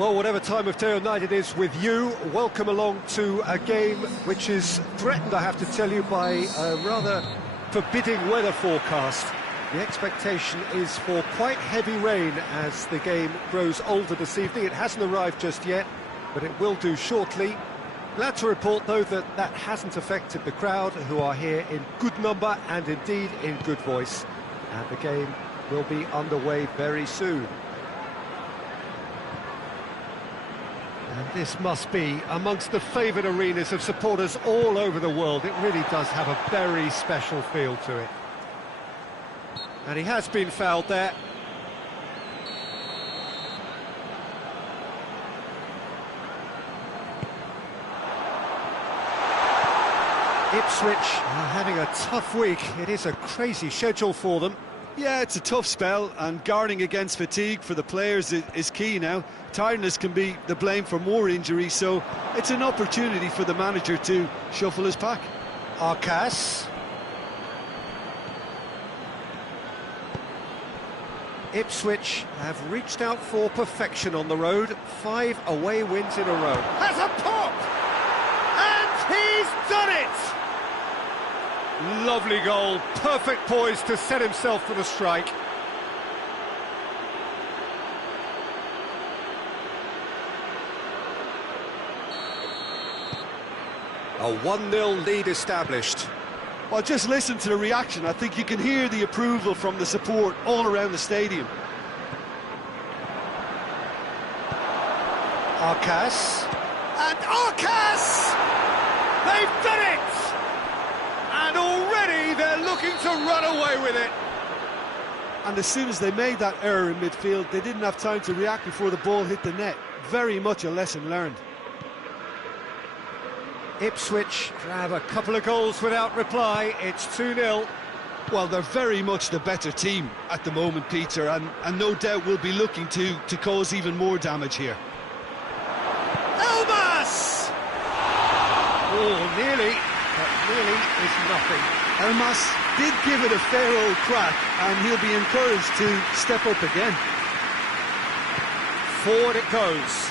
Well, whatever time of day or night it is with you, welcome along to a game which is threatened, I have to tell you, by a rather forbidding weather forecast. The expectation is for quite heavy rain as the game grows older this evening. It hasn't arrived just yet, but it will do shortly. Glad to report, though, that that hasn't affected the crowd, who are here in good number and indeed in good voice. And the game will be underway very soon. And this must be amongst the favoured arenas of supporters all over the world. It really does have a very special feel to it. And he has been fouled there. Ipswich are having a tough week. It is a crazy schedule for them. Yeah, it's a tough spell, and guarding against fatigue for the players is key now. Tiredness can be the blame for more injuries, so it's an opportunity for the manager to shuffle his pack. Arcas. Ipswich have reached out for perfection on the road. 5 away wins in a row. Has a pop! And he's done it! Lovely goal, perfect poise to set himself for the strike. A 1-0 lead established. Well, just listen to the reaction. I think you can hear the approval from the support all around the stadium. Arcas. And Arcas! They've done it! And already they're looking to run away with it. And as soon as they made that error in midfield, they didn't have time to react before the ball hit the net. Very much a lesson learned. Ipswich grab a couple of goals without reply. It's 2-0. Well, they're very much the better team at the moment, Peter, and no doubt will be looking to cause even more damage here. Elmas! Oh, nearly. But really is nothing. Elmas did give it a fair old crack, and he'll be encouraged to step up again. Forward it goes.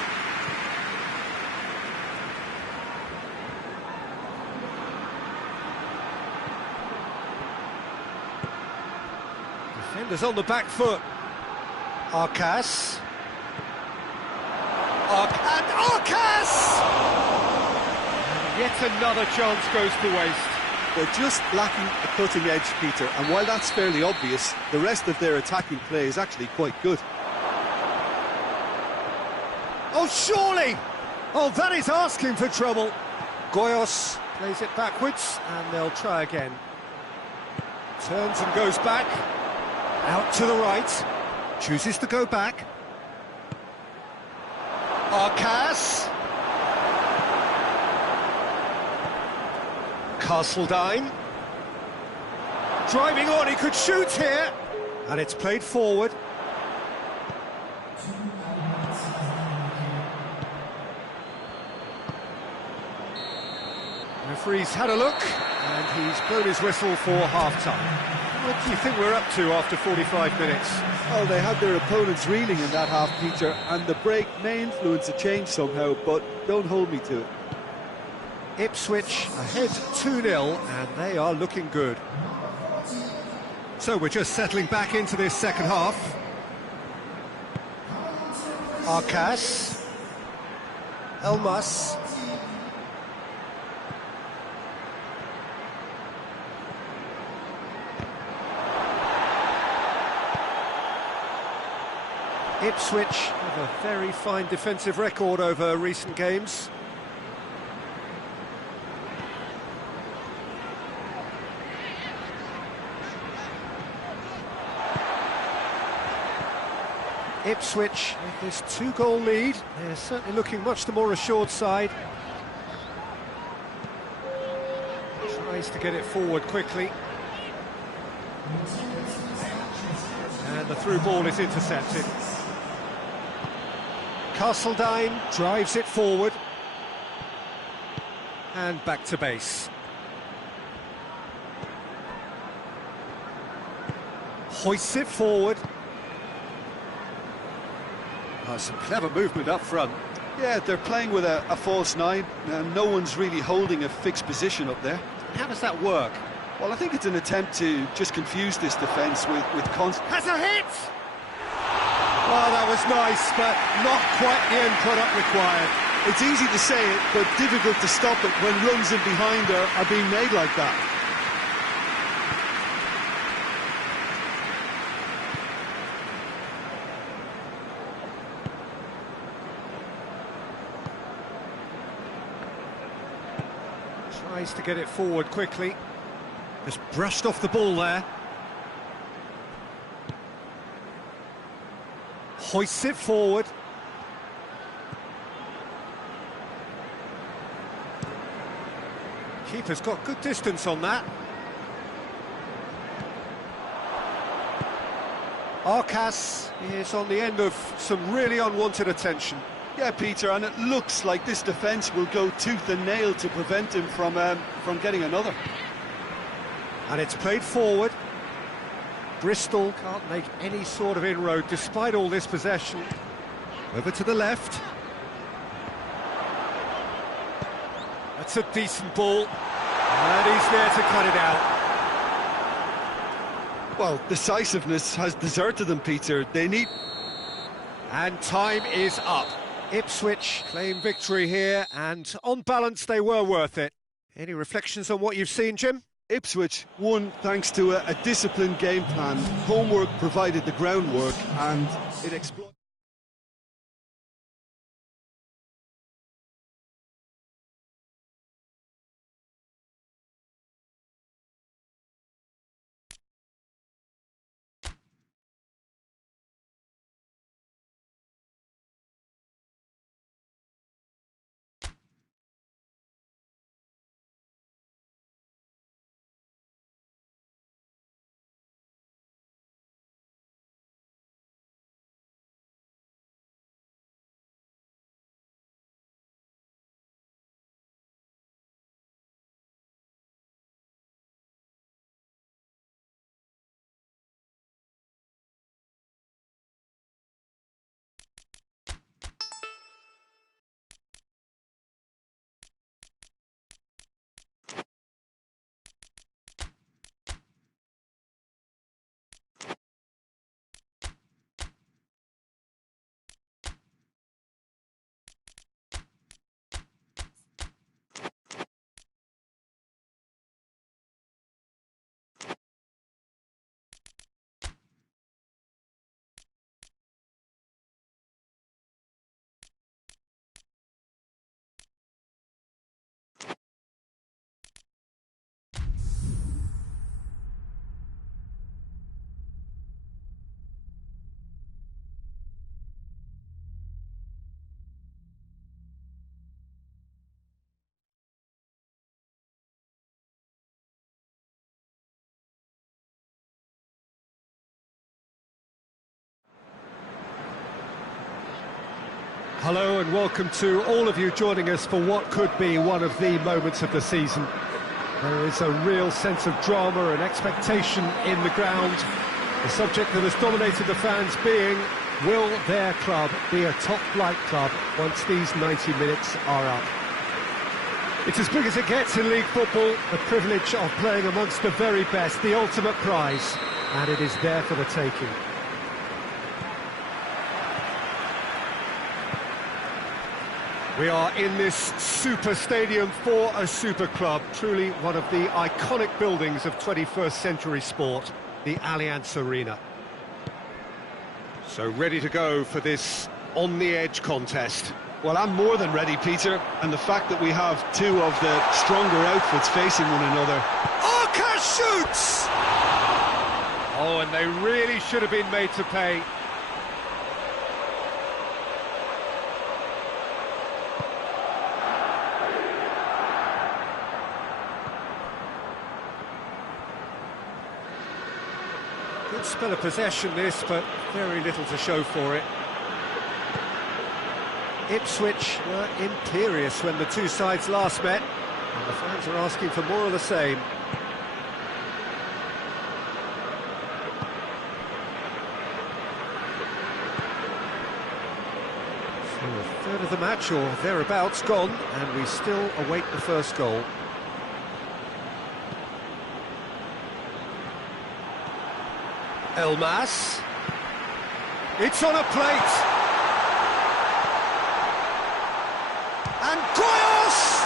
Defenders on the back foot. Arcas. And Arcas! Yet another chance goes to waste. They're just lacking a cutting edge, Peter, and while that's fairly obvious, the rest of their attacking play is actually quite good. Oh, surely! Oh, that is asking for trouble. Goyos plays it backwards, and they'll try again. Turns and goes back. Out to the right. Chooses to go back. Arcas. Castledine. Driving on, he could shoot here. And it's played forward. Referee's had a look, and he's blown his whistle for half-time. What do you think we're up to after 45 minutes? Well, they had their opponents reeling in that half, Peter, and the break may influence a change somehow, but don't hold me to it. Ipswich ahead 2-0, and they are looking good. So we're just settling back into this second half. Arcas. Elmas. Ipswich have a very fine defensive record over recent games. Ipswich with this 2-goal lead, they're certainly looking much the more assured side. Tries to get it forward quickly. And the through ball is intercepted. Castledine drives it forward. And back to base. Hoists it forward. Oh, some clever movement up front. Yeah, they're playing with a false nine, and no one's really holding a fixed position up there. How does that work? Well, I think it's an attempt to just confuse this defence with constant... Has a hit! Oh, that was nice, but not quite the end product required. It's easy to say it, but difficult to stop it when runs in behind are being made like that. Tries to get it forward quickly. Just brushed off the ball there. Hoists it forward. Keeper's got good distance on that. Arcas is on the end of some really unwanted attention. Yeah, Peter, and it looks like this defence will go tooth and nail to prevent him from getting another. And it's played forward. Bristol can't make any sort of inroad despite all this possession. Over to the left. That's a decent ball. And he's there to cut it out. Well, decisiveness has deserted them, Peter. They need... And time is up. Ipswich claim victory here, and on balance they were worth it. Any reflections on what you've seen, Jim? Ipswich won thanks to a disciplined game plan. Homework provided the groundwork, and it exploited... Hello and welcome to all of you joining us for what could be one of the moments of the season. There is a real sense of drama and expectation in the ground. The subject that has dominated the fans being, will their club be a top-flight club once these 90 minutes are up? It's as big as it gets in league football, the privilege of playing amongst the very best, the ultimate prize, and it is there for the taking. We are in this super stadium for a super club, truly one of the iconic buildings of 21st century sport, the Allianz Arena. So ready to go for this on-the-edge contest. Well, I'm more than ready, Peter, and the fact that we have two of the stronger outfits facing one another. Arcas shoots! Oh, and they really should have been made to pay. Good spell of possession this, but very little to show for it. Ipswich were imperious when the two sides last met, and the fans are asking for more of the same. A third of the match, or thereabouts, gone, and we still await the first goal. Elmas. It's on a plate. And Koyos!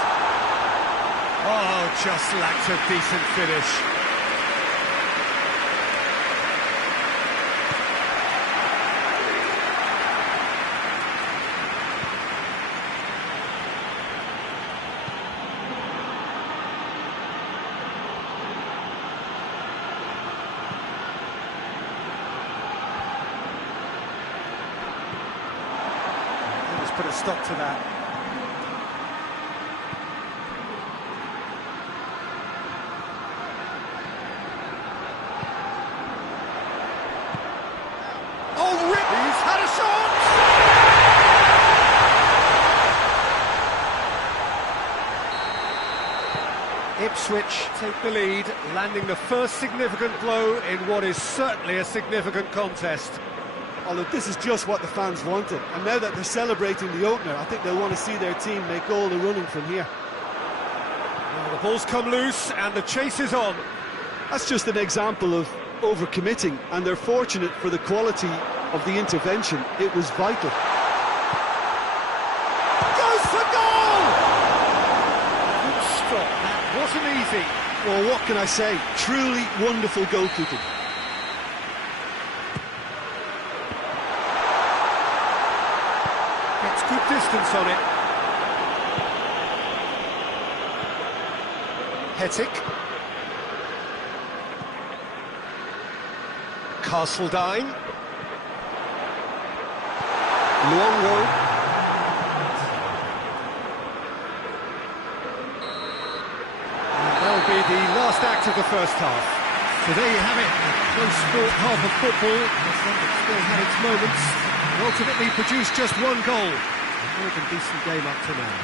Oh, just lacked a decent finish. Put a stop to that. Oh, Rick! He's had a shot! Ipswich take the lead, landing the first significant blow in what is certainly a significant contest. Oh, look, this is just what the fans wanted, and now that they're celebrating the opener, I think they'll want to see their team make all the running from here. Well, the ball's come loose and the chase is on. That's just an example of overcommitting, and they're fortunate for the quality of the intervention. It was vital. Goes for goal! Good stop, that wasn't easy. Well, what can I say? Truly wonderful goalkeeping. Good distance on it. Hettick. Castledine. Luongo. That'll be the last act of the first half. So there you have it, a close sport half of football. It still had its moments, and ultimately produced just one goal. A more than decent game up to now.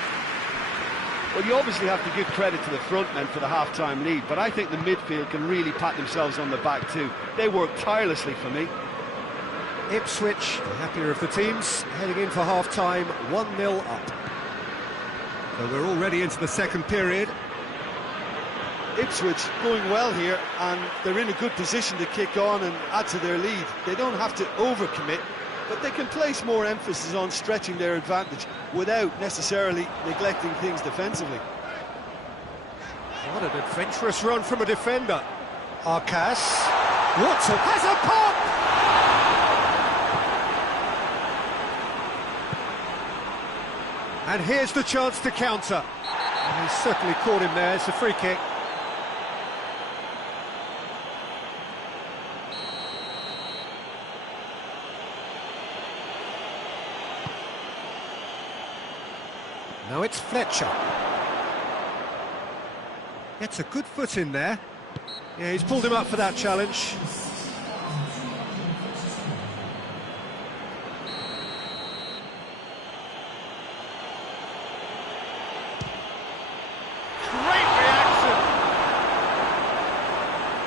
Well, you obviously have to give credit to the front men for the half-time lead, but I think the midfield can really pat themselves on the back too. They worked tirelessly for me. Ipswich, the happier of the teams, heading in for half-time, 1-0 up. So we're already into the second period. Ipswich going well here, and they're in a good position to kick on and add to their lead. They don't have to overcommit, but they can place more emphasis on stretching their advantage without necessarily neglecting things defensively. What an adventurous run from a defender. Arcas. Watson has a pop! And here's the chance to counter. And he's certainly caught him there. It's a free kick. Now it's Fletcher. Gets a good foot in there. Yeah, he's pulled him up for that challenge. Great reaction!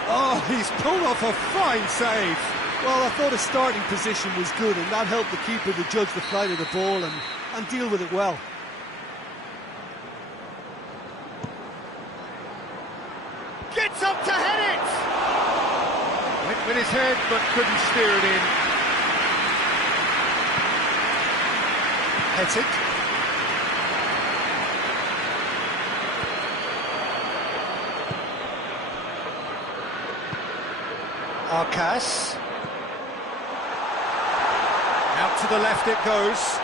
Oh, he's pulled off a fine save. Well, I thought his starting position was good, and that helped the keeper to judge the flight of the ball and deal with it well. Gets up to head it! Went with his head, but couldn't steer it in. Hettick. Arcas. Out to the left it goes.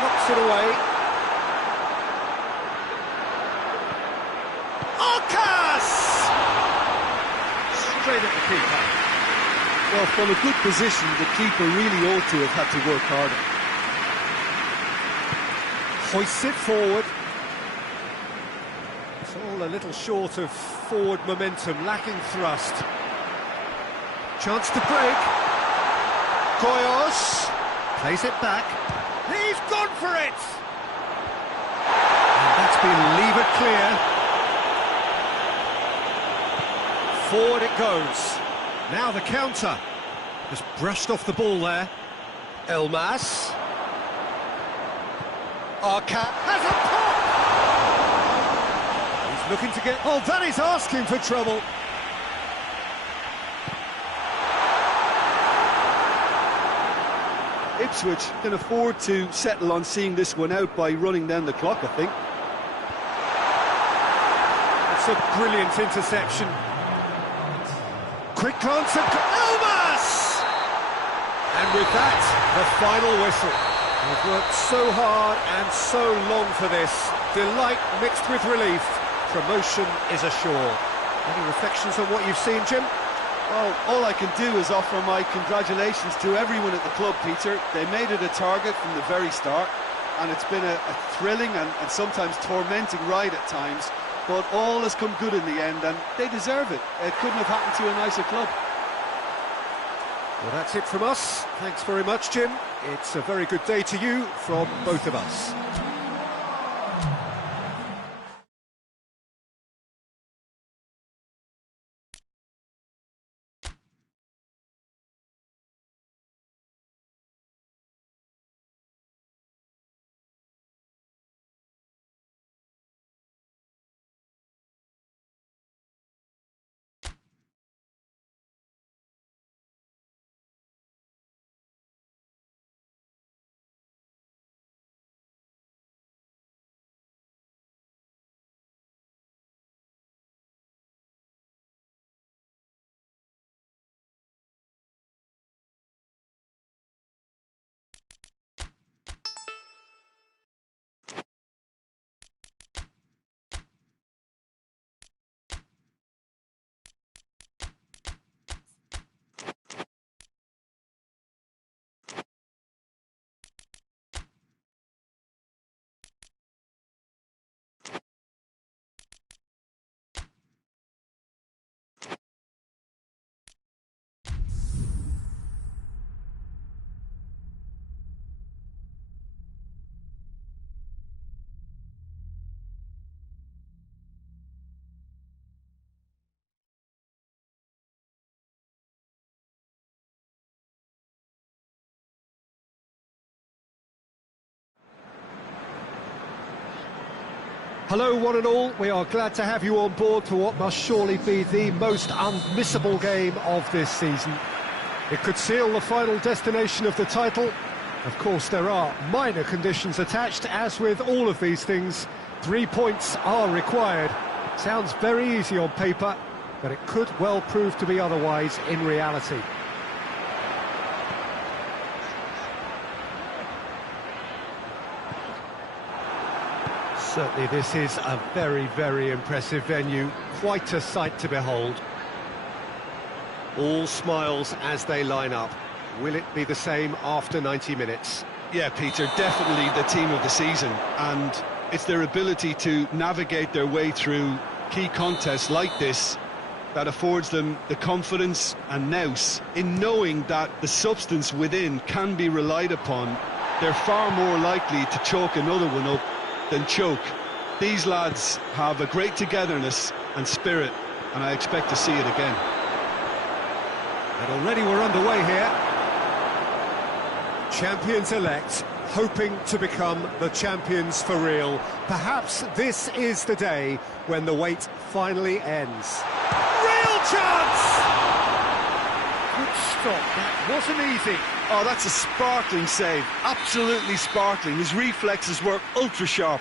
Knocks it away. Straight at the keeper. Well, from a good position, the keeper really ought to have had to work harder. Hoists it forward. It's all a little short of forward momentum, lacking thrust. Chance to break. Koyos plays it back. He's gone for it! And that's been levered clear. Forward it goes. Now the counter. Just brushed off the ball there. Elmas. Arca has a pop! He's looking to get... Oh, that is asking for trouble. Ipswich can afford to settle on seeing this one out by running down the clock, I think. It's a brilliant interception. Quick glance at Elmas! And with that, the final whistle. They've worked so hard and so long for this. Delight mixed with relief. Promotion is assured. Any reflections on what you've seen, Jim? Well, all I can do is offer my congratulations to everyone at the club, Peter. They made it a target from the very start, and it's been a thrilling and sometimes tormenting ride at times, but all has come good in the end, and they deserve it. It couldn't have happened to a nicer club. Well, that's it from us. Thanks very much, Jim. It's a very good day to you from both of us. Hello one and all, we are glad to have you on board for what must surely be the most unmissable game of this season. It could seal the final destination of the title. Of course there are minor conditions attached, as with all of these things. 3 points are required. Sounds very easy on paper, but it could well prove to be otherwise in reality. Certainly this is a very, very impressive venue, quite a sight to behold. All smiles as they line up. Will it be the same after 90 minutes? Yeah, Peter, definitely the team of the season, and it's their ability to navigate their way through key contests like this that affords them the confidence and nous in knowing that the substance within can be relied upon. They're far more likely to chalk another one up than choke. These lads have a great togetherness and spirit, and I expect to see it again. And already we're underway here. Champions-elect, hoping to become the champions for real. Perhaps this is the day when the wait finally ends. Real chance! Good stop, that wasn't easy. Oh, that's a sparkling save, absolutely sparkling. His reflexes were ultra sharp.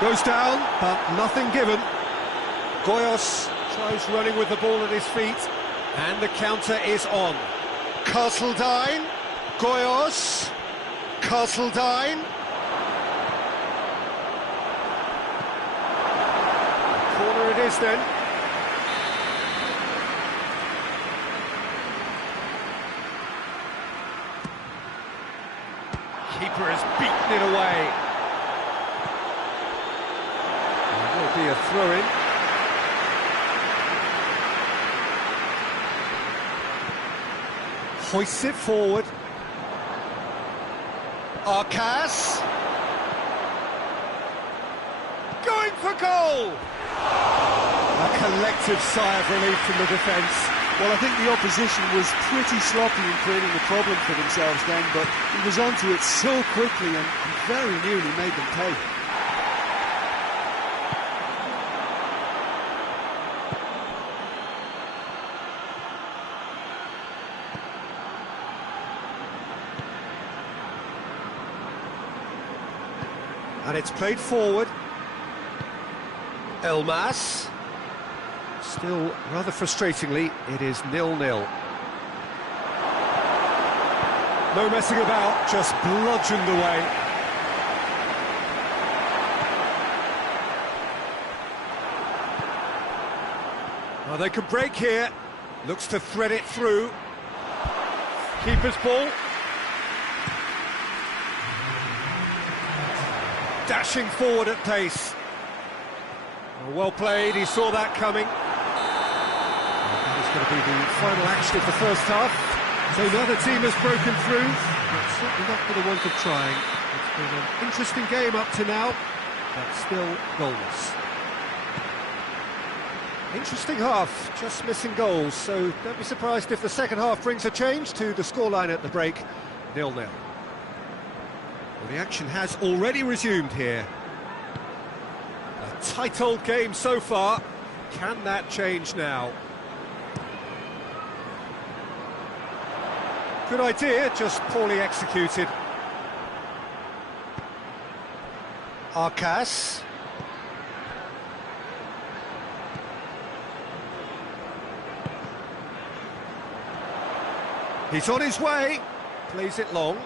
Goes down, but nothing given. Goyos tries running with the ball at his feet, and the counter is on. Castledine, Goyos, Castledine. Corner it is then. Keeper has beaten it away. There will be a throw-in. Hoists it forward. Arcas. for goal! A collective sigh of relief from the defence. Well, I think the opposition was pretty sloppy in creating a problem for themselves then, but he was onto it so quickly and very nearly made them pay. And it's played forward. Elmas. Still, rather frustratingly, it is 0-0. No messing about, just bludgeoned away. Well, they can break here. Looks to thread it through. Keeper's ball. Dashing forward at pace. Well played, he saw that coming. That is going to be the final action of the first half. So neither team has broken through, but certainly not for the want of trying. It's been an interesting game up to now, but still goalless. Interesting half, just missing goals, so don't be surprised if the second half brings a change to the scoreline at the break, 0-0. Well, the action has already resumed here. A tight old game so far. Can that change now? Good idea, just poorly executed. Arcas. He's on his way. Plays it long.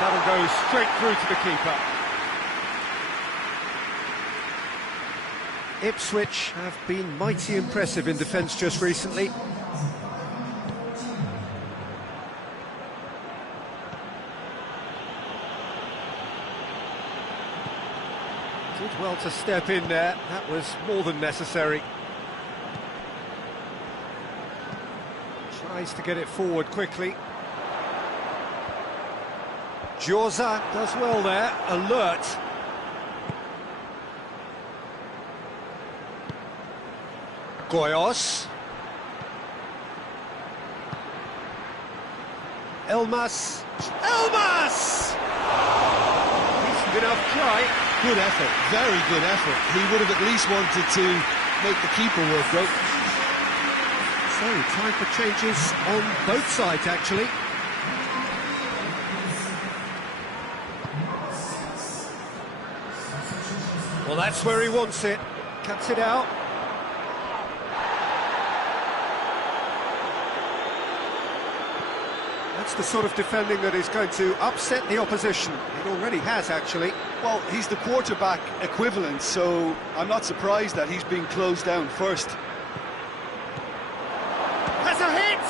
That'll go straight through to the keeper. Ipswich have been mighty impressive in defence just recently. Did well to step in there, that was more than necessary. Tries to get it forward quickly. Jorza does well there, alert. Goyos. Elmas. Elmas! Decent enough try. Good effort, very good effort. He would have at least wanted to make the keeper work, right? So, time for changes on both sides, actually. Well, that's where he wants it. Cuts it out. That's the sort of defending that is going to upset the opposition. It already has, actually. Well, he's the quarterback equivalent, so I'm not surprised that he's being closed down first. Has a hit!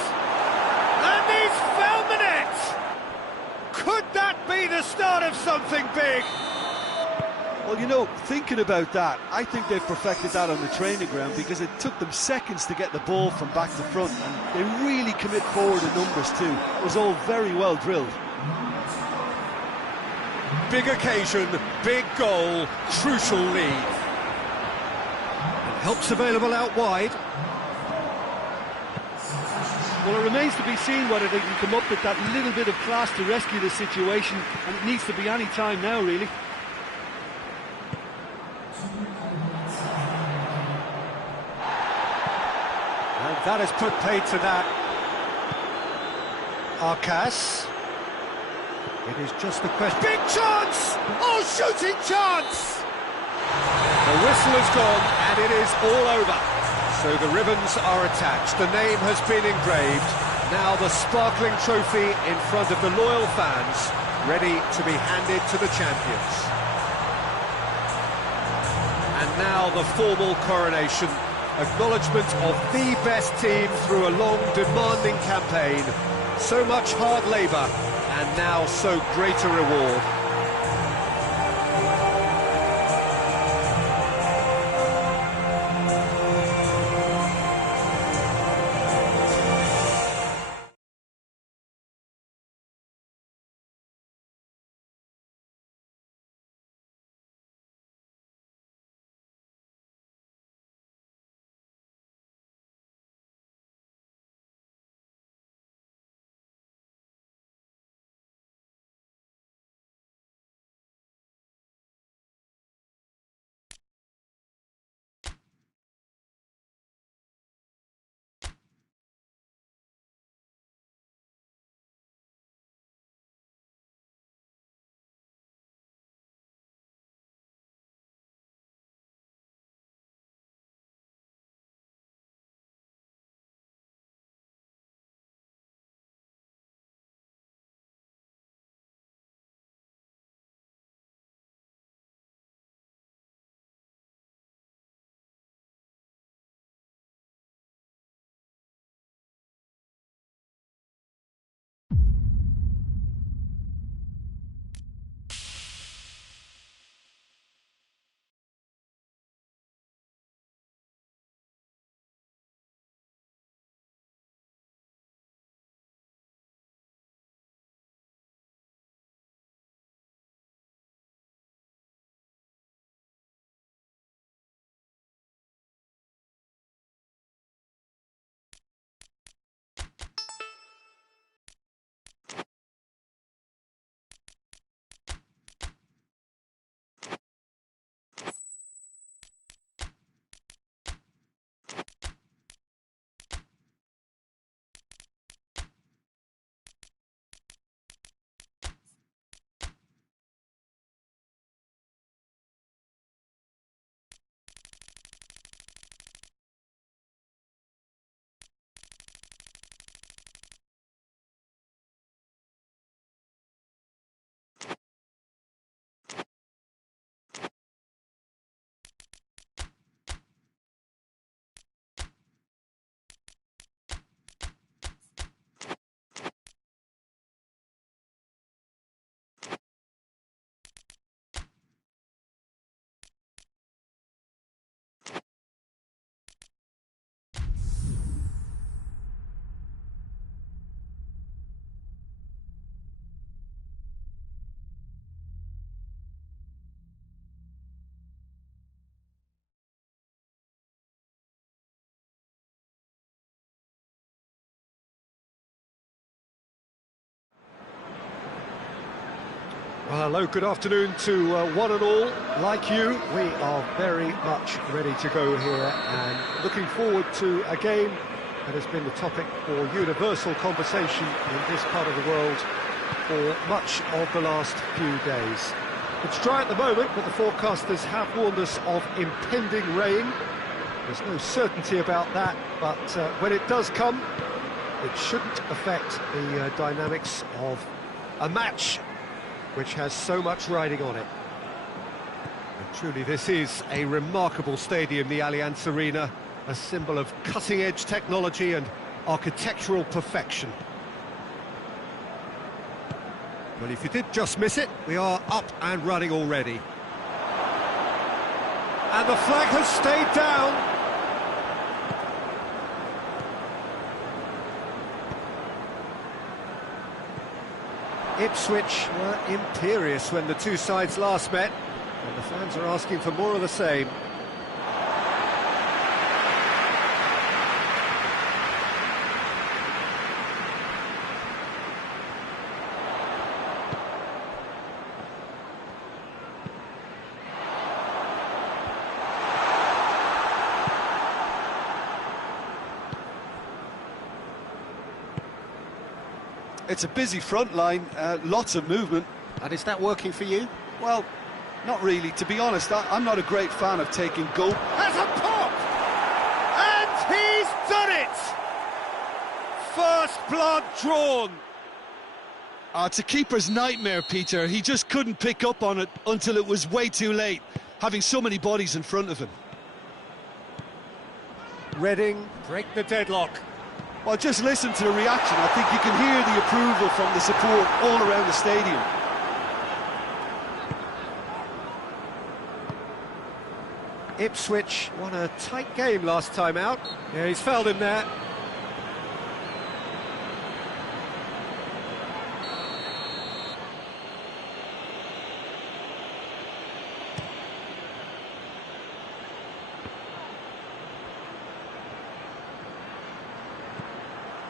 And he's found the net! Could that be the start of something big? Well, you know, thinking about that, I think they've perfected that on the training ground because it took them seconds to get the ball from back to front, and they really commit forward in numbers too. It was all very well drilled. Big occasion, big goal, crucial lead. And help's available out wide. Well, it remains to be seen whether they can come up with that little bit of class to rescue the situation, and it needs to be any time now, really. And that has put paid to that. Arcas. It is just a question. Big chance! Oh, shooting chance! The whistle has gone and it is all over. So the ribbons are attached. The name has been engraved. Now the sparkling trophy in front of the loyal fans, ready to be handed to the champions. And now the formal coronation. Acknowledgement of the best team through a long, demanding campaign. So much hard labour, and now so great a reward. Well, hello, good afternoon to one and all. Like you, we are very much ready to go here and looking forward to a game that has been the topic for universal conversation in this part of the world for much of the last few days. It's dry at the moment, but the forecasters have warned us of impending rain. There's no certainty about that, but when it does come, it shouldn't affect the dynamics of a match which has so much riding on it. And truly this is a remarkable stadium, the Allianz Arena, a symbol of cutting-edge technology and architectural perfection. Well, if you did just miss it, we are up and running already. And the flag has stayed down. Ipswich were imperious when the two sides last met, and the fans are asking for more of the same. It's a busy front line, lots of movement. And is that working for you? Well, not really. To be honest, I'm not a great fan of taking goal. Has a pop! And he's done it! First blood drawn. It's a keeper's nightmare, Peter. He just couldn't pick up on it until it was way too late, having so many bodies in front of him. Reading break the deadlock. Well, just listen to the reaction. I think you can hear the approval from the support all around the stadium. Ipswich won a tight game last time out. Yeah, he's fouled him there.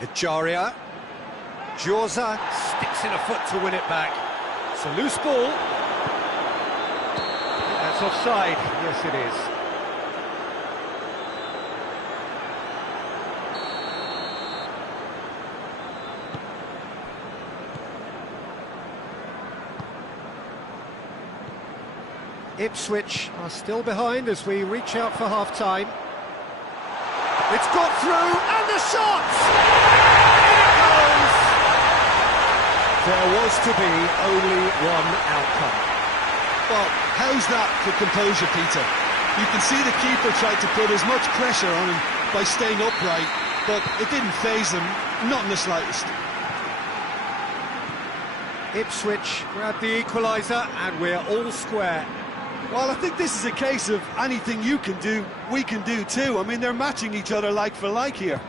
Ejaria. Jorza sticks in a foot to win it back. It's a loose ball. That's offside. Yes, it is. Ipswich are still behind as we reach out for half-time. It's got through, and the shot! In it goes! There was to be only one outcome. Well, how's that for composure, Peter? You can see the keeper tried to put as much pressure on him by staying upright, but it didn't faze him, not in the slightest. Ipswich grabbed the equaliser, and we're all square. Well, I think this is a case of anything you can do, we can do too. I mean, they're matching each other like for like here.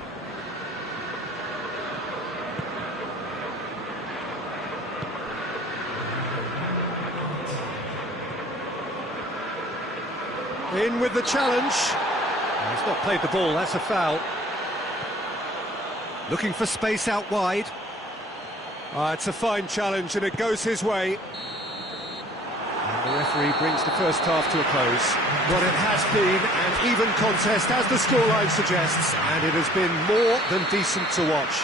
In with the challenge. He's not played the ball, that's a foul. Looking for space out wide. It's a fine challenge and it goes his way. And the referee brings the first half to a close. But it has been an even contest, as the scoreline suggests, and it has been more than decent to watch.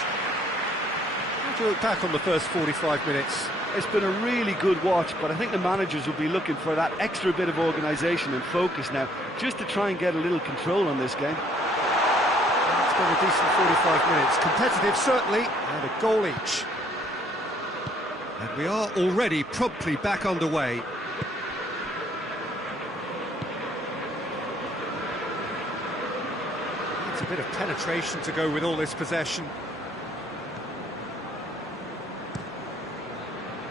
How do you look back on the first 45 minutes? It's been a really good watch, but I think the managers will be looking for that extra bit of organisation and focus now, just to try and get a little control on this game. It's been a decent 45 minutes. Competitive, certainly, and a goal each. And we are already promptly back underway. It's a bit of penetration to go with all this possession.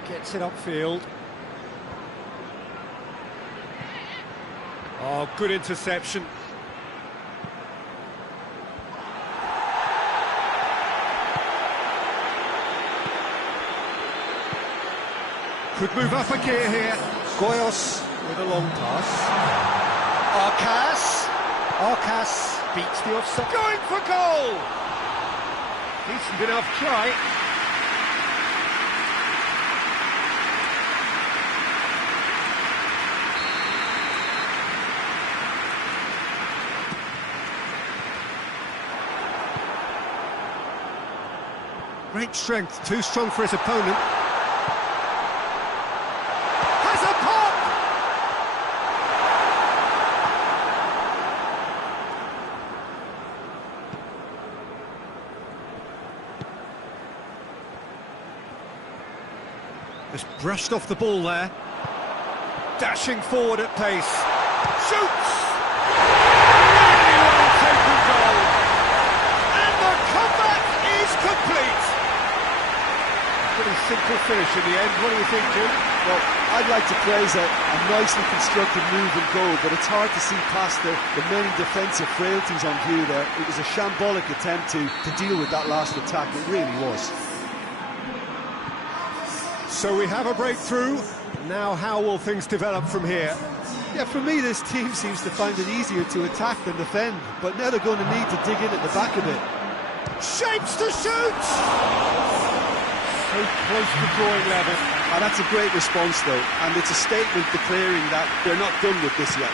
Gets it upfield. Oh, good interception. Could move up a gear here. Goyos with a long pass. Arcas beats the offside. Going for goal! Decent enough try. Great strength, too strong for his opponent. Has a pop! Just brushed off the ball there. Dashing forward at pace. Shoots! Really well-taken goal. And the comeback is complete. Pretty simple finish in the end. What do you think, Jim? Well, I'd like to praise a nicely constructed move and goal, but it's hard to see past the many defensive frailties on view there. It was a shambolic attempt to deal with that last attack. It really was. So we have a breakthrough. Now how will things develop from here? Yeah, for me, this team seems to find it easier to attack than defend, but now they're going to need to dig in at the back a bit. Shapes to shoot! So close to drawing level. And that's a great response, though, and it's a statement declaring that they're not done with this yet.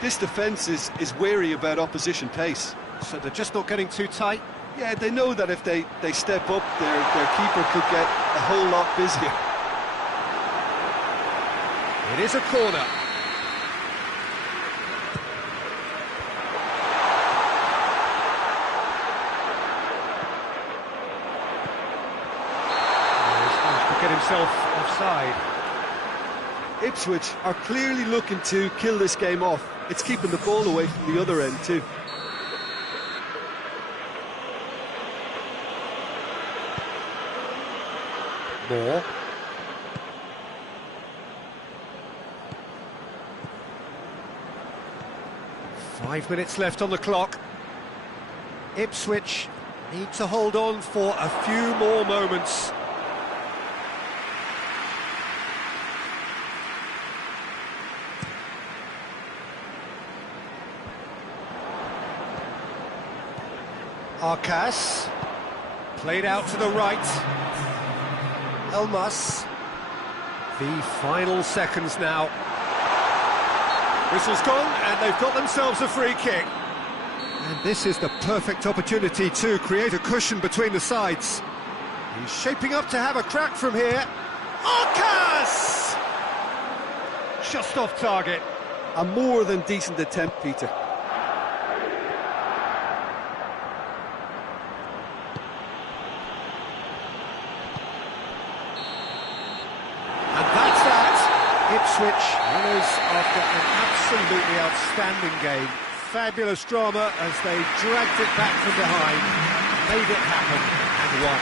This defence is wary about opposition pace. So they're just not getting too tight. Yeah, they know that if they step up, their keeper could get a whole lot busier. It is a corner. He's managed to get himself offside. Ipswich are clearly looking to kill this game off. It's keeping the ball away from the other end too. More. Five minutes left on the clock. Ipswich need to hold on for a few more moments. Arcas, played out to the right. Elmas. The final seconds now. Whistle's gone, and they've got themselves a free kick. And this is the perfect opportunity to create a cushion between the sides. He's shaping up to have a crack from here. Arcas! Just off target. A more than decent attempt, Peter. Ipswich winners after an absolutely outstanding game. Fabulous drama as they dragged it back from behind, made it happen and won.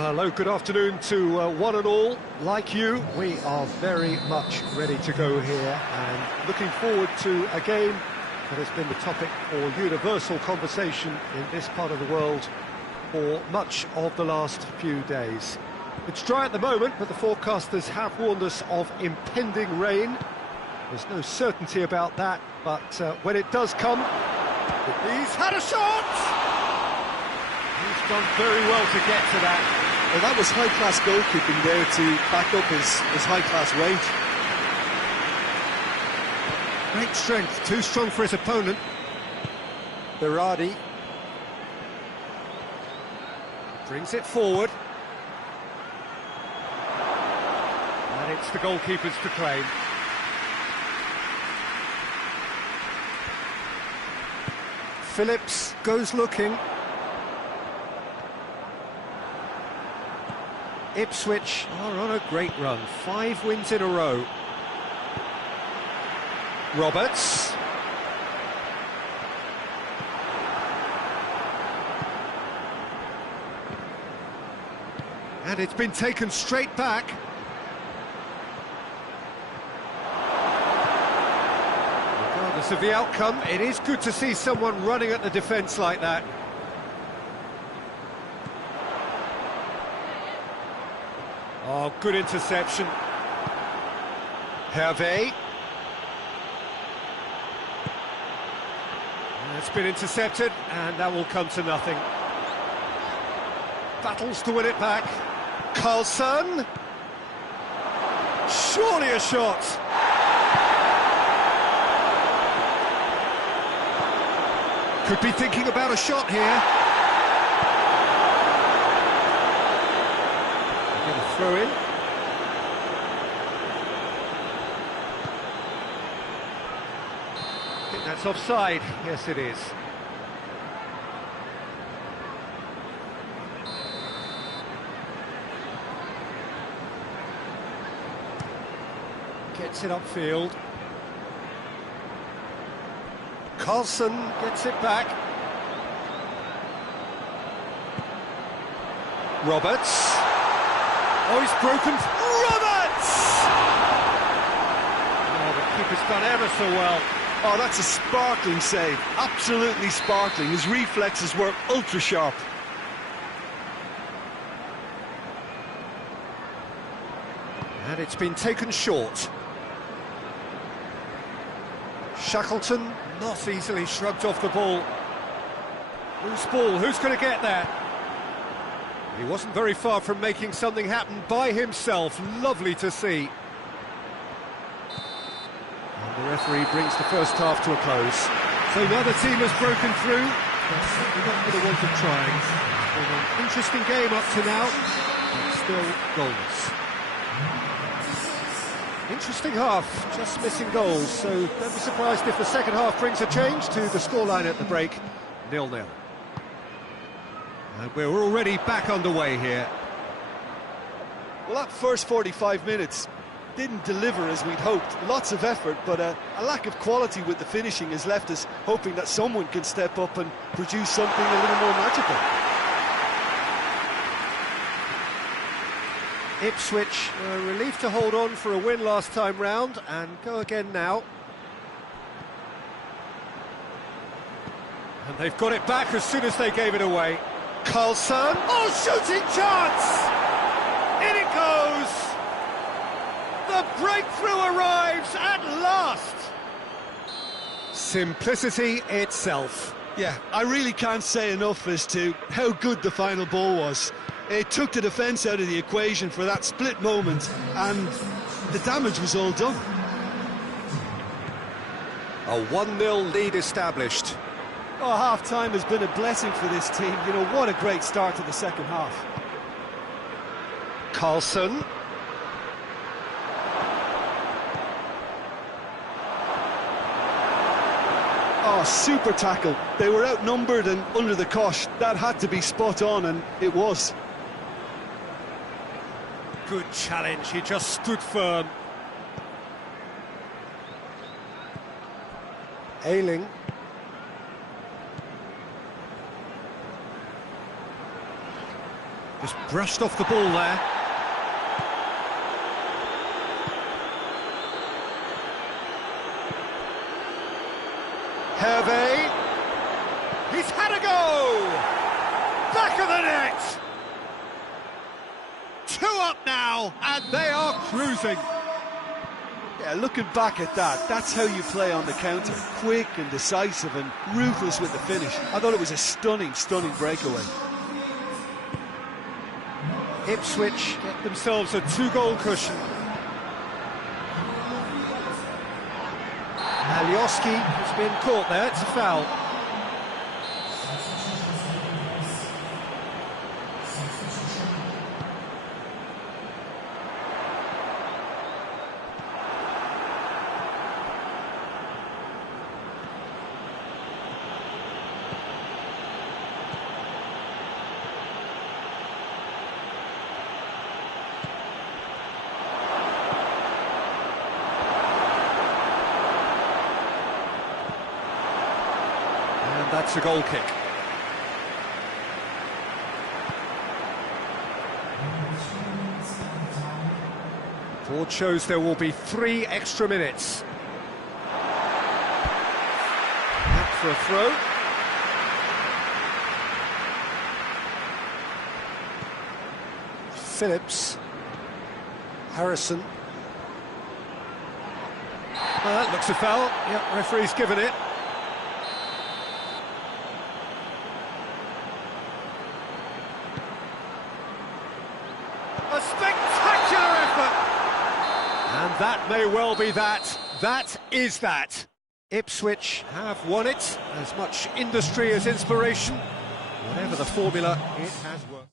Well, hello, good afternoon to one and all. Like you, we are very much ready to go here and looking forward to a game that has been the topic for universal conversation in this part of the world for much of the last few days. It's dry at the moment, but the forecasters have warned us of impending rain. There's no certainty about that, but when it does come, he's had a shot! He's done very well to get to that. Well, that was high-class goalkeeping there to back up his high-class weight. Great strength, too strong for his opponent. Berardi brings it forward. And it's the goalkeepers to claim. Phillips goes looking. Ipswich are on a great run, 5 wins in a row. Roberts. And it's been taken straight back. Regardless of the outcome, it is good to see someone running at the defence like that. Oh, good interception. Hervé. It's been intercepted, and that will come to nothing. Battles to win it back. Carlson. Surely a shot. Could be thinking about a shot here. Get a throw in. I think that's offside. Yes, it is. Gets it upfield. Carlson gets it back. Roberts. Oh, he's broken. Roberts! Oh, the keeper's done ever so well. Oh, that's a sparkling save. Absolutely sparkling. His reflexes were ultra sharp. And it's been taken short. Shackleton not easily shrugged off the ball. Loose ball, who's going to get that? He wasn't very far from making something happen by himself. Lovely to see. And the referee brings the first half to a close. So another team has broken through, but certainly not for the want of trying. It's been an interesting game up to now, but still goals. Interesting half, just missing goals, so don't be surprised if the second half brings a change to the scoreline at the break, 0-0. And we're already back underway here. Well, that first 45 minutes didn't deliver as we'd hoped. Lots of effort, but a lack of quality with the finishing has left us hoping that someone can step up and produce something a little more magical. Ipswich relieved to hold on for a win last time round and go again now. And they've got it back as soon as they gave it away. Carlson, oh, shooting chance! In it goes! The breakthrough arrives at last! Simplicity itself. Yeah, I really can't say enough as to how good the final ball was. It took the defence out of the equation for that split moment, and the damage was all done. A 1-0 lead established. Oh, half-time has been a blessing for this team. You know, what a great start to the second half. Carlson. Oh, super tackle. They were outnumbered and under the cosh. That had to be spot on, and it was. Good challenge, he just stood firm. Ayling. Just brushed off the ball there. Hervé. He's had a go! Back of the net! 2 up now, and they are cruising. Yeah, looking back at that, that's how you play on the counter. Quick and decisive and ruthless with the finish. I thought it was a stunning, stunning breakaway. Ipswich get themselves a 2-goal cushion. Alioski has been caught there, it's a foul. That's a goal kick. Ford shows there will be 3 extra minutes. Back for a throw. Phillips. Harrison. Well, that looks a foul. Yep, referee's given it. A spectacular effort! And that may well be that. That is that. Ipswich have won it. As much industry as inspiration. Whatever the formula, it has worked.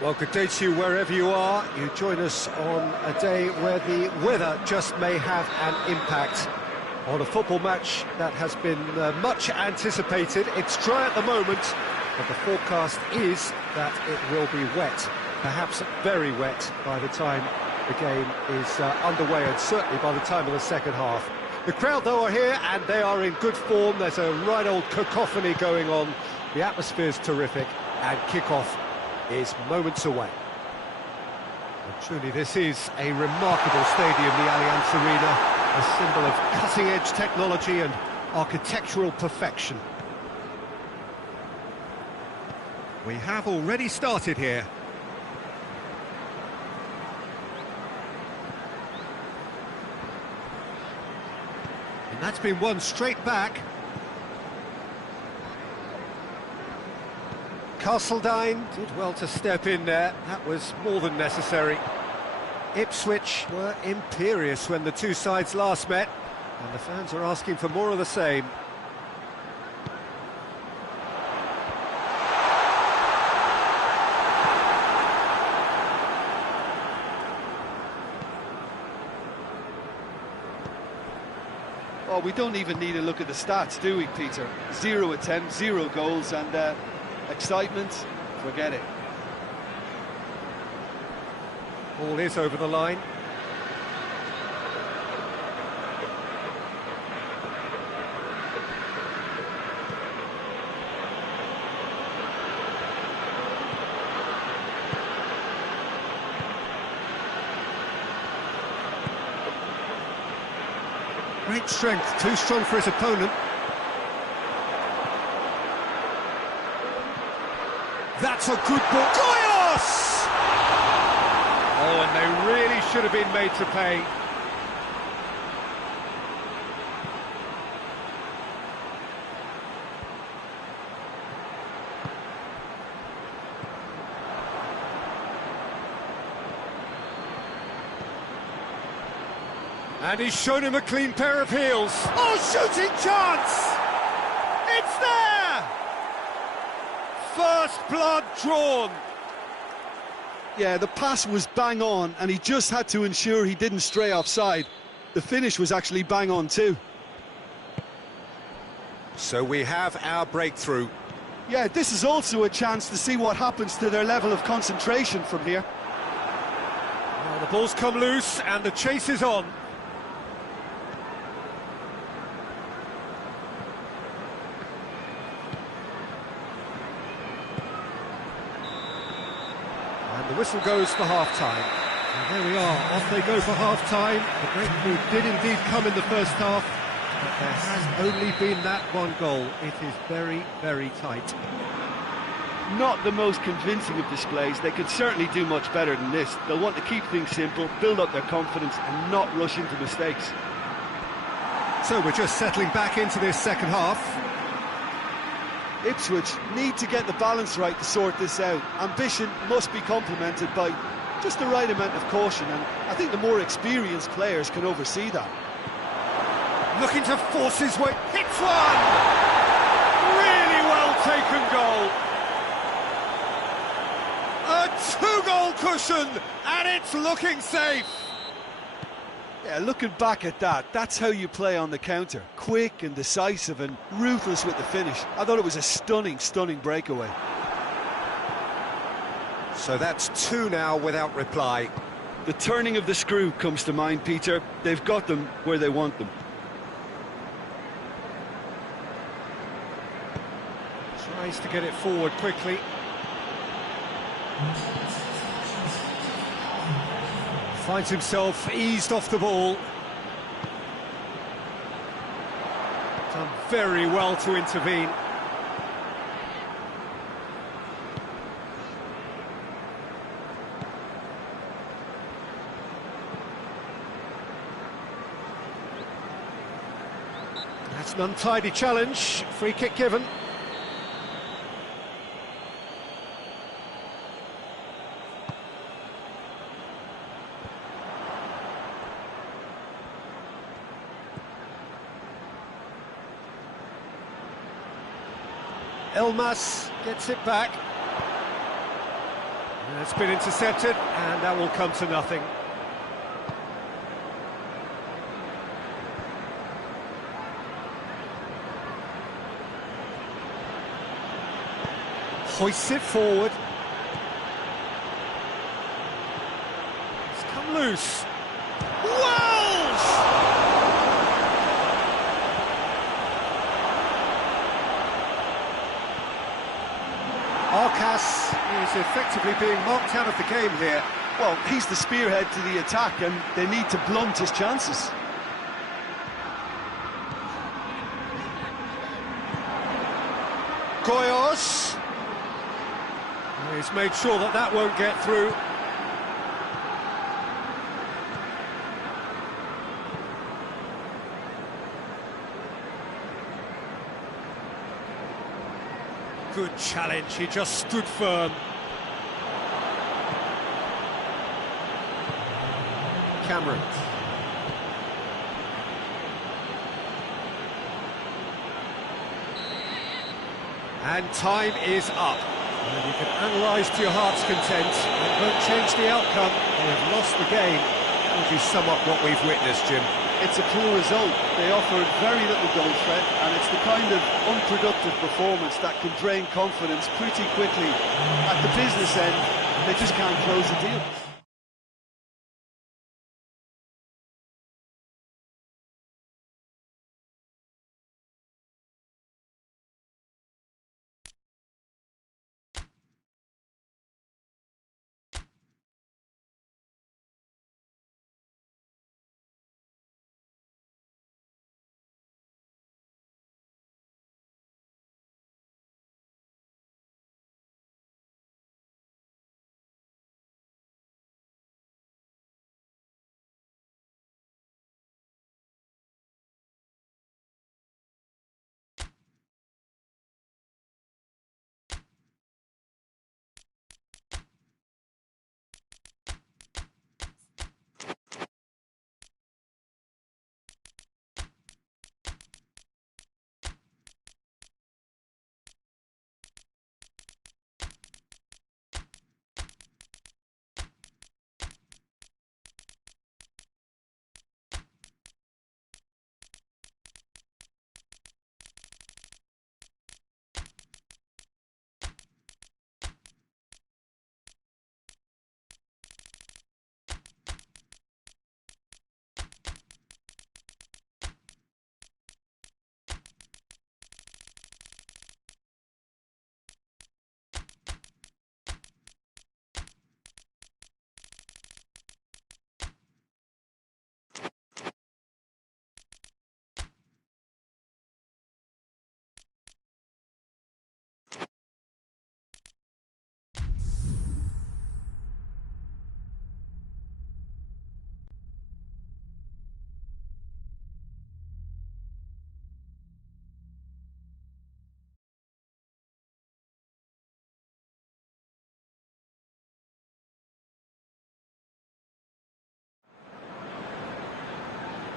Well, good day to you wherever you are. You join us on a day where the weather just may have an impact on a football match that has been much anticipated. It's dry at the moment, but the forecast is that it will be wet, perhaps very wet by the time the game is underway, and certainly by the time of the second half. The crowd, though, are here, and they are in good form. There's a right old cacophony going on. The atmosphere's terrific, and kick-off is moments away. And truly, this is a remarkable stadium, the Allianz Arena, a symbol of cutting-edge technology and architectural perfection. We have already started here. And that's been won straight back. Castledine did well to step in there. That was more than necessary. Ipswich were imperious when the two sides last met, and the fans are asking for more of the same. Oh, we don't even need to look at the stats, do we, Peter? 0 attempts, 0 goals, and excitement, forget it. Ball is over the line. Great strength, too strong for his opponent. That's a good ball. Goyos! Oh, and they really should have been made to pay. And he's shown him a clean pair of heels. Oh, shooting chance! It's there! First blood drawn. Yeah, the pass was bang on, and he just had to ensure he didn't stray offside. The finish was actually bang on too. So we have our breakthrough. Yeah, this is also a chance to see what happens to their level of concentration from here. Well, the ball's come loose, and the chase is on. The whistle goes for half-time. And there we are, off they go for half-time. The breakthrough did indeed come in the first half, but there has only been that one goal. It is very, very tight. Not the most convincing of displays. They could certainly do much better than this. They'll want to keep things simple, build up their confidence and not rush into mistakes. So we're just settling back into this second half. Ipswich need to get the balance right to sort this out. Ambition must be complemented by just the right amount of caution, and I think the more experienced players can oversee that. Looking to force his way, hits one! Really well taken goal. A two-goal cushion, and it's looking safe. Yeah, looking back at that, that's how you play on the counter. Quick and decisive and ruthless with the finish. I thought it was a stunning, stunning breakaway. So that's 2 now without reply. The turning of the screw comes to mind, Peter. They've got them where they want them. Tries to get it forward quickly. Finds himself eased off the ball. Done very well to intervene. That's an untidy challenge. Free kick given. Elmas gets it back. It's been intercepted, and that will come to nothing. Hoists it forward. It's come loose. Wells! Arcas is effectively being marked out of the game here. Well, he's the spearhead to the attack, and they need to blunt his chances. Goyos. He's made sure that that won't get through. Good challenge, he just stood firm. Cameron. And time is up. And you can analyse to your heart's content. It won't change the outcome. They have lost the game. How would you sum up what we've witnessed, Jim? It's a poor result. They offered very little goal threat, and it's the kind of unproductive performance that can drain confidence pretty quickly. At the business end, they just can't close the deal.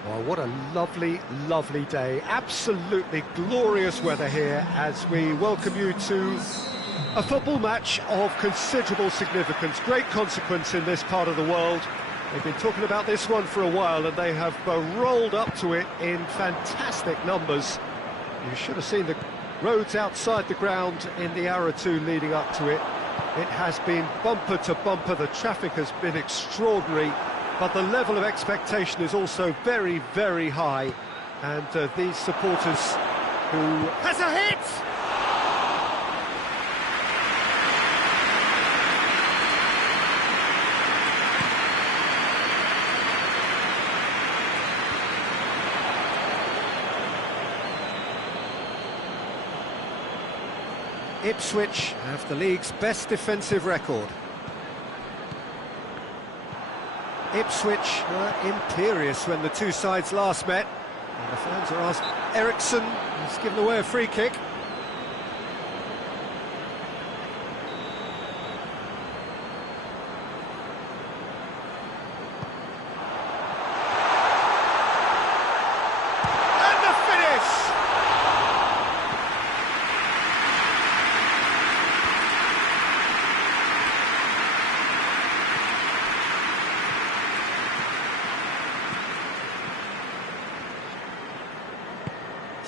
Well, what a lovely, lovely day. Absolutely glorious weather here as we welcome you to a football match of considerable significance, great consequence in this part of the world. They've been talking about this one for a while and they have rolled up to it in fantastic numbers. You should have seen the roads outside the ground in the hour or two leading up to it. It has been bumper to bumper, the traffic has been extraordinary. But the level of expectation is also very, very high. And these supporters who... Has a hit! Ipswich have the league's best defensive record. Ipswich were imperious when the two sides last met. And the fans are asked, Eriksson has given away a free kick. And the finish!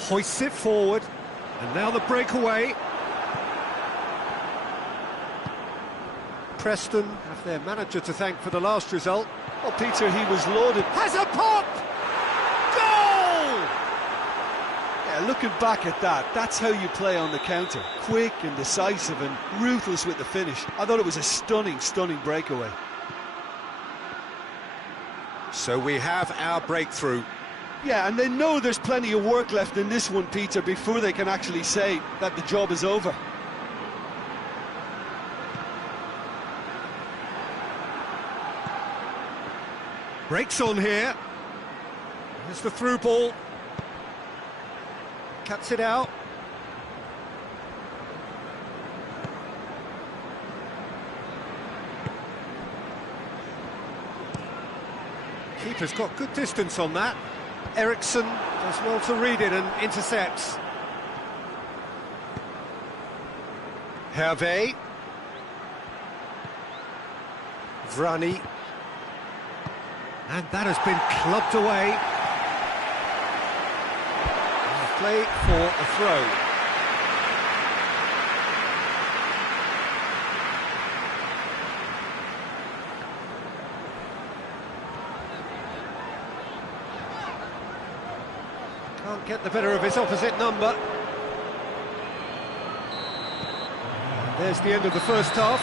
Hoists it forward, and now the breakaway. Preston have their manager to thank for the last result. Well, Peter, he was loaded. Has a pop! Goal! Yeah, looking back at that, that's how you play on the counter. Quick and decisive and ruthless with the finish. I thought it was a stunning, stunning breakaway. So we have our breakthrough. Yeah, and they know there's plenty of work left in this one, Peter, before they can actually say that the job is over. Breaks on here. Here's the through ball. Cuts it out. Keeper's got good distance on that. Eriksson does well to read it and intercepts. Hervé. Vrani. And that has been clubbed away. Play for a throw. Can't get the better of his opposite number. And there's the end of the first half.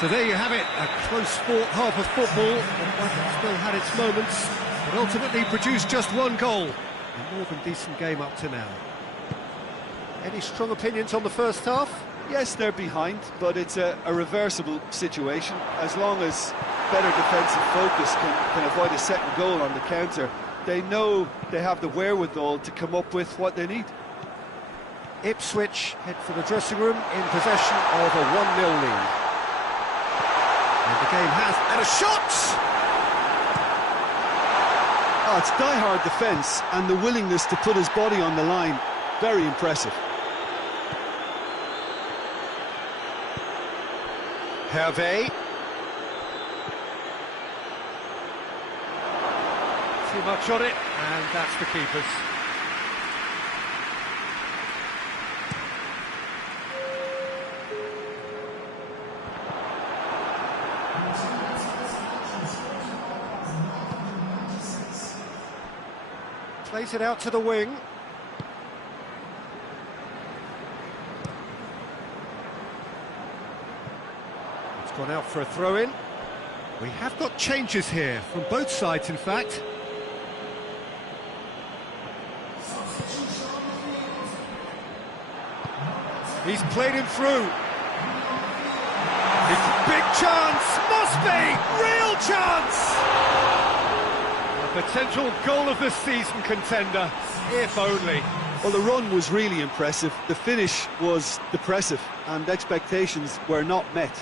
So there you have it, a close-fought half of football, and one that still had its moments, but ultimately produced just one goal. A more than decent game up to now. Any strong opinions on the first half? Yes, they're behind, but it's a reversible situation. As long as better defensive focus can avoid a second goal on the counter, they know they have the wherewithal to come up with what they need. Ipswich head for the dressing room in possession of a 1-0 lead. And the game has... and a shot! Oh, it's die-hard defence and the willingness to put his body on the line. Very impressive. Hervé. Too much on it, and that's the keeper's. Plays it out to the wing. It's gone out for a throw-in. We have got changes here, from both sides in fact. He's played him through. It's a big chance, must be, real chance! A potential goal of the season contender, if only. Well, the run was really impressive, the finish was depressive, and expectations were not met.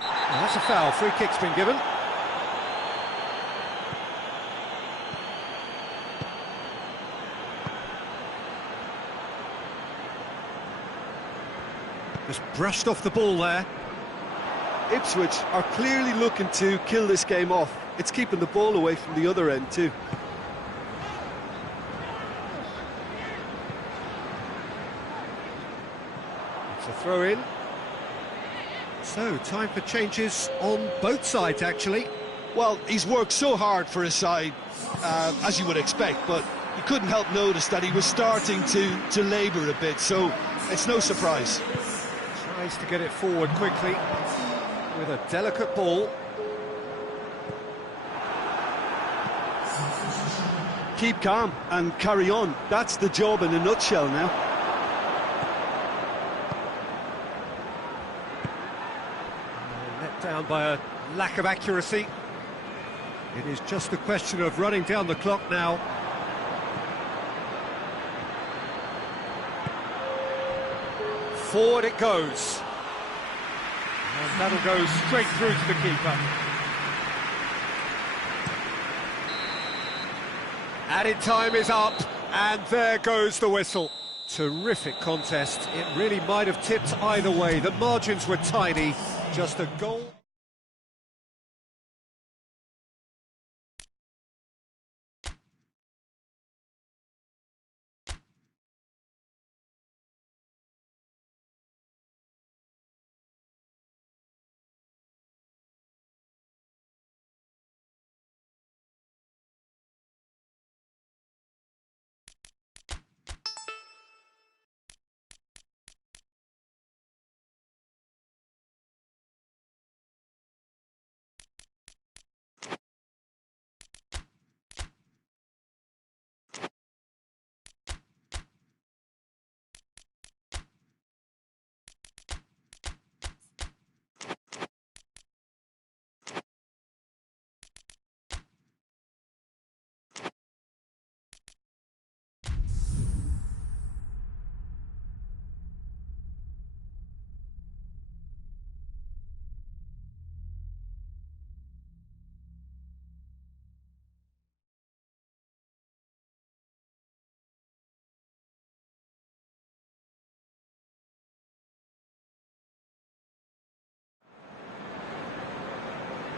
Well, that's a foul, free kick's been given. Just brushed off the ball there. Ipswich are clearly looking to kill this game off. It's keeping the ball away from the other end too. It's a throw-in. So, time for changes on both sides, actually. Well, he's worked so hard for his side, as you would expect, but you couldn't help notice that he was starting to labour a bit, so it's no surprise. Tries to get it forward quickly with a delicate ball. Keep calm and carry on. That's the job in a nutshell now. Let down by a lack of accuracy. It is just a question of running down the clock now. Forward it goes. And that'll go straight through to the keeper. Added time is up, and there goes the whistle. Terrific contest. It really might have tipped either way. The margins were tiny. Just a goal.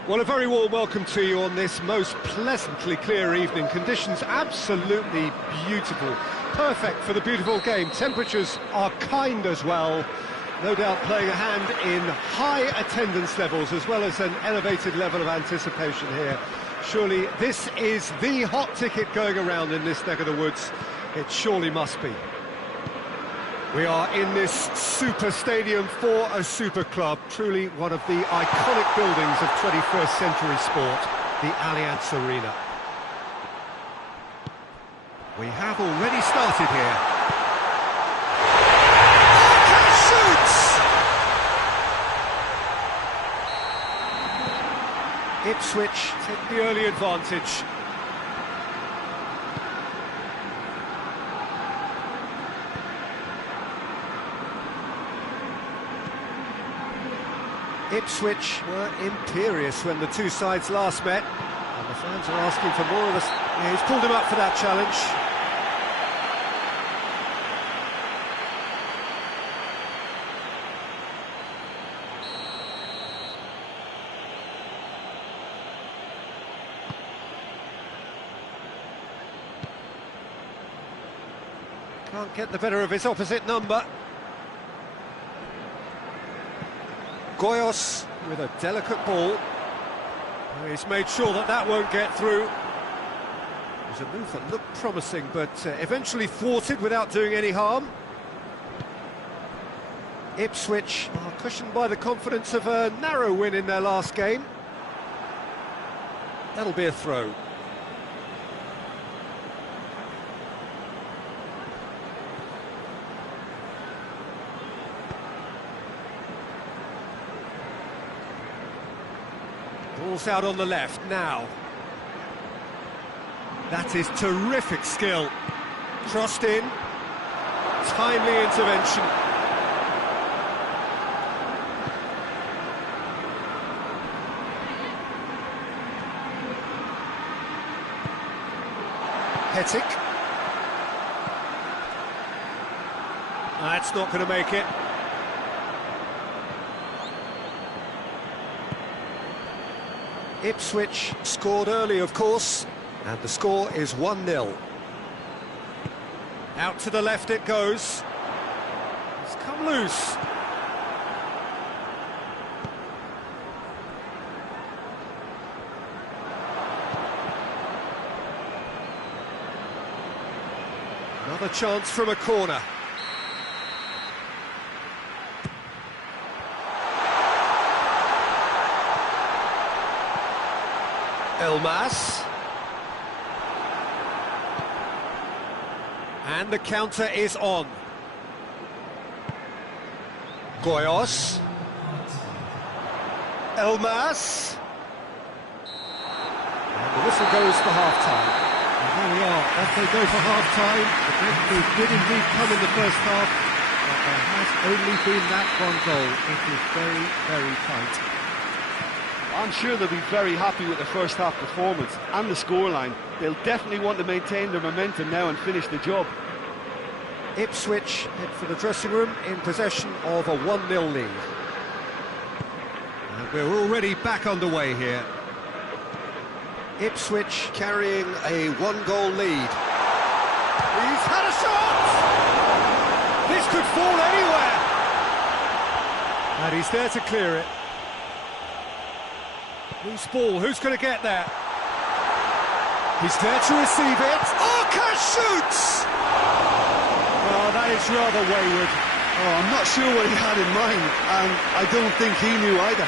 Well, a very warm welcome to you on this most pleasantly clear evening. Conditions absolutely beautiful. Perfect for the beautiful game. Temperatures are kind as well. No doubt playing a hand in high attendance levels as well as an elevated level of anticipation here. Surely this is the hot ticket going around in this neck of the woods. It surely must be. We are in this super stadium for a super club, truly one of the iconic buildings of 21st century sport, the Allianz Arena. We have already started here. Ipswich take the early advantage. Ipswich were imperious when the two sides last met, and the fans are asking for more of us. Yeah, he's pulled him up for that challenge. Can't get the better of his opposite number. Goyos with a delicate ball. He's made sure that that won't get through. It was a move that looked promising, but eventually thwarted without doing any harm. Ipswich are cushioned by the confidence of a narrow win in their last game. That'll be a throw. Ball's out on the left now. That is terrific skill. Crossed in. Timely intervention. Hetic. That's not going to make it. Ipswich scored early, of course, and the score is 1-0. Out to the left it goes. It's come loose. Another chance from a corner. Elmas. And the counter is on. Goyos. Elmas. And the whistle goes for half-time. And there we are, off they go for half-time. The breakthrough did indeed come in the first half, but there has only been that one goal. It is very, very tight. I'm sure they'll be very happy with the first half performance and the scoreline. They'll definitely want to maintain their momentum now and finish the job. Ipswich head for the dressing room in possession of a 1-0 lead. And we're already back underway here. Ipswich carrying a one-goal lead. He's had a shot! This could fall anywhere! And he's there to clear it. Loose ball, who's going to get there? He's there to receive it. Orca shoots! Oh, that is rather wayward. Oh, I'm not sure what he had in mind, and I don't think he knew either.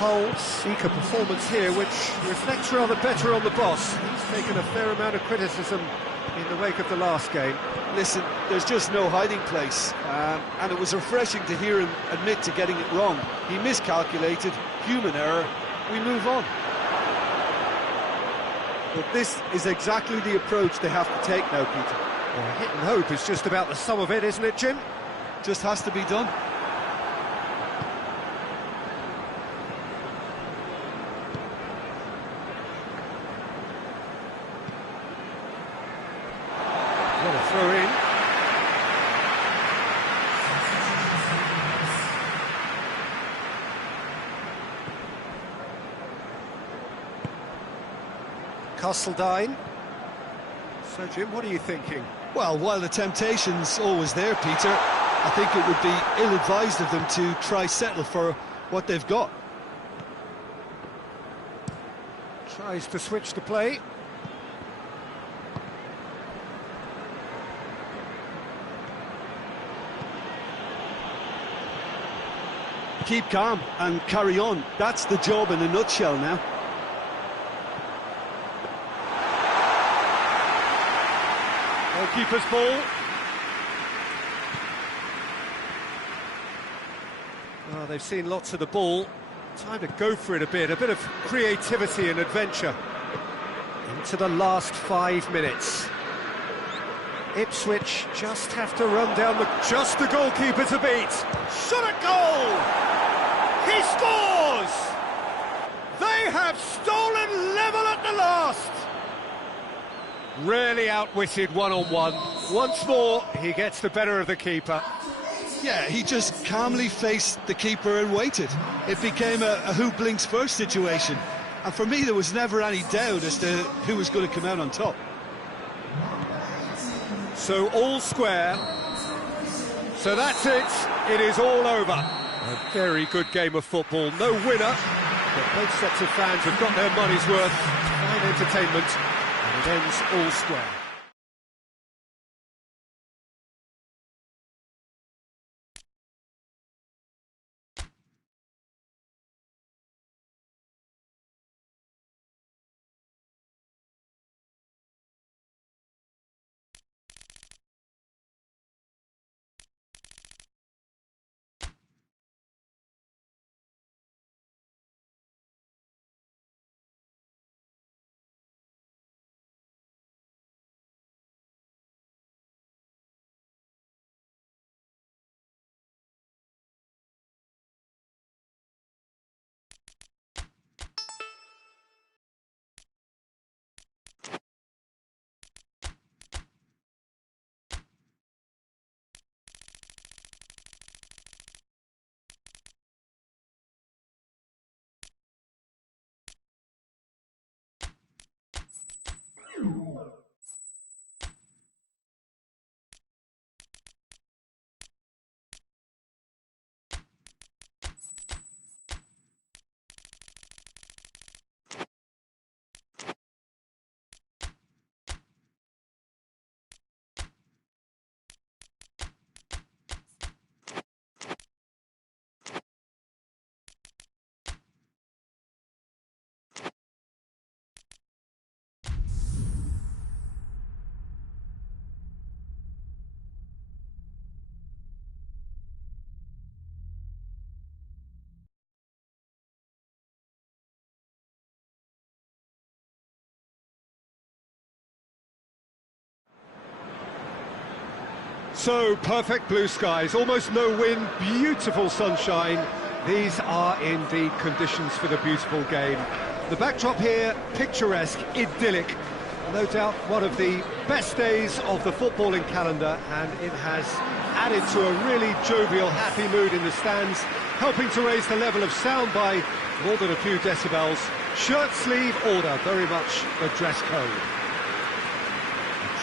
Hull seek a performance here which reflects rather better on the boss. He's taken a fair amount of criticism in the wake of the last game. Listen, there's just no hiding place, and it was refreshing to hear him admit to getting it wrong. He miscalculated, human error, we move on. But this is exactly the approach they have to take now, Peter. Well, hit and hope is just about the sum of it, isn't it, Jim? Just has to be done. throw in. Castledine. So, Jim, what are you thinking? Well, while the temptation's always there, Peter, I think it would be ill-advised of them to try settle for what they've got. Tries to switch the play. Keep calm and carry on. That's the job in a nutshell now. Goalkeeper's ball. Oh, they've seen lots of the ball. Time to go for it a bit of creativity and adventure. Into the last 5 minutes. Ipswich just have to run down just the goalkeeper to beat. Shot at goal! He scores! They have stolen level at the last! Rarely outwitted one-on-one. Once more, he gets the better of the keeper. Yeah, he just calmly faced the keeper and waited. It became a who blinks first situation. And for me, there was never any doubt as to who was going to come out on top. So all square. So that's it. It is all over. A very good game of football. No winner, but both sets of fans have got their money's worth. Fine entertainment. And it ends all square. So, perfect blue skies, almost no wind, beautiful sunshine. These are indeed conditions for the beautiful game. The backdrop here, picturesque, idyllic. No doubt one of the best days of the footballing calendar, and it has added to a really jovial, happy mood in the stands, helping to raise the level of sound by more than a few decibels. Shirt sleeve order, very much the dress code.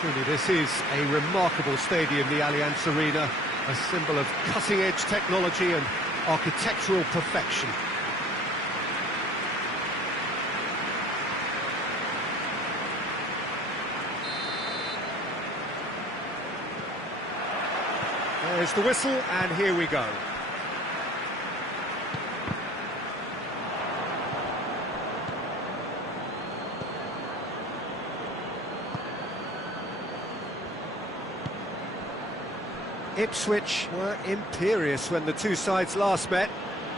Truly, this is a remarkable stadium, the Allianz Arena, a symbol of cutting-edge technology and architectural perfection. There's the whistle, and here we go. Ipswich were imperious when the two sides last met,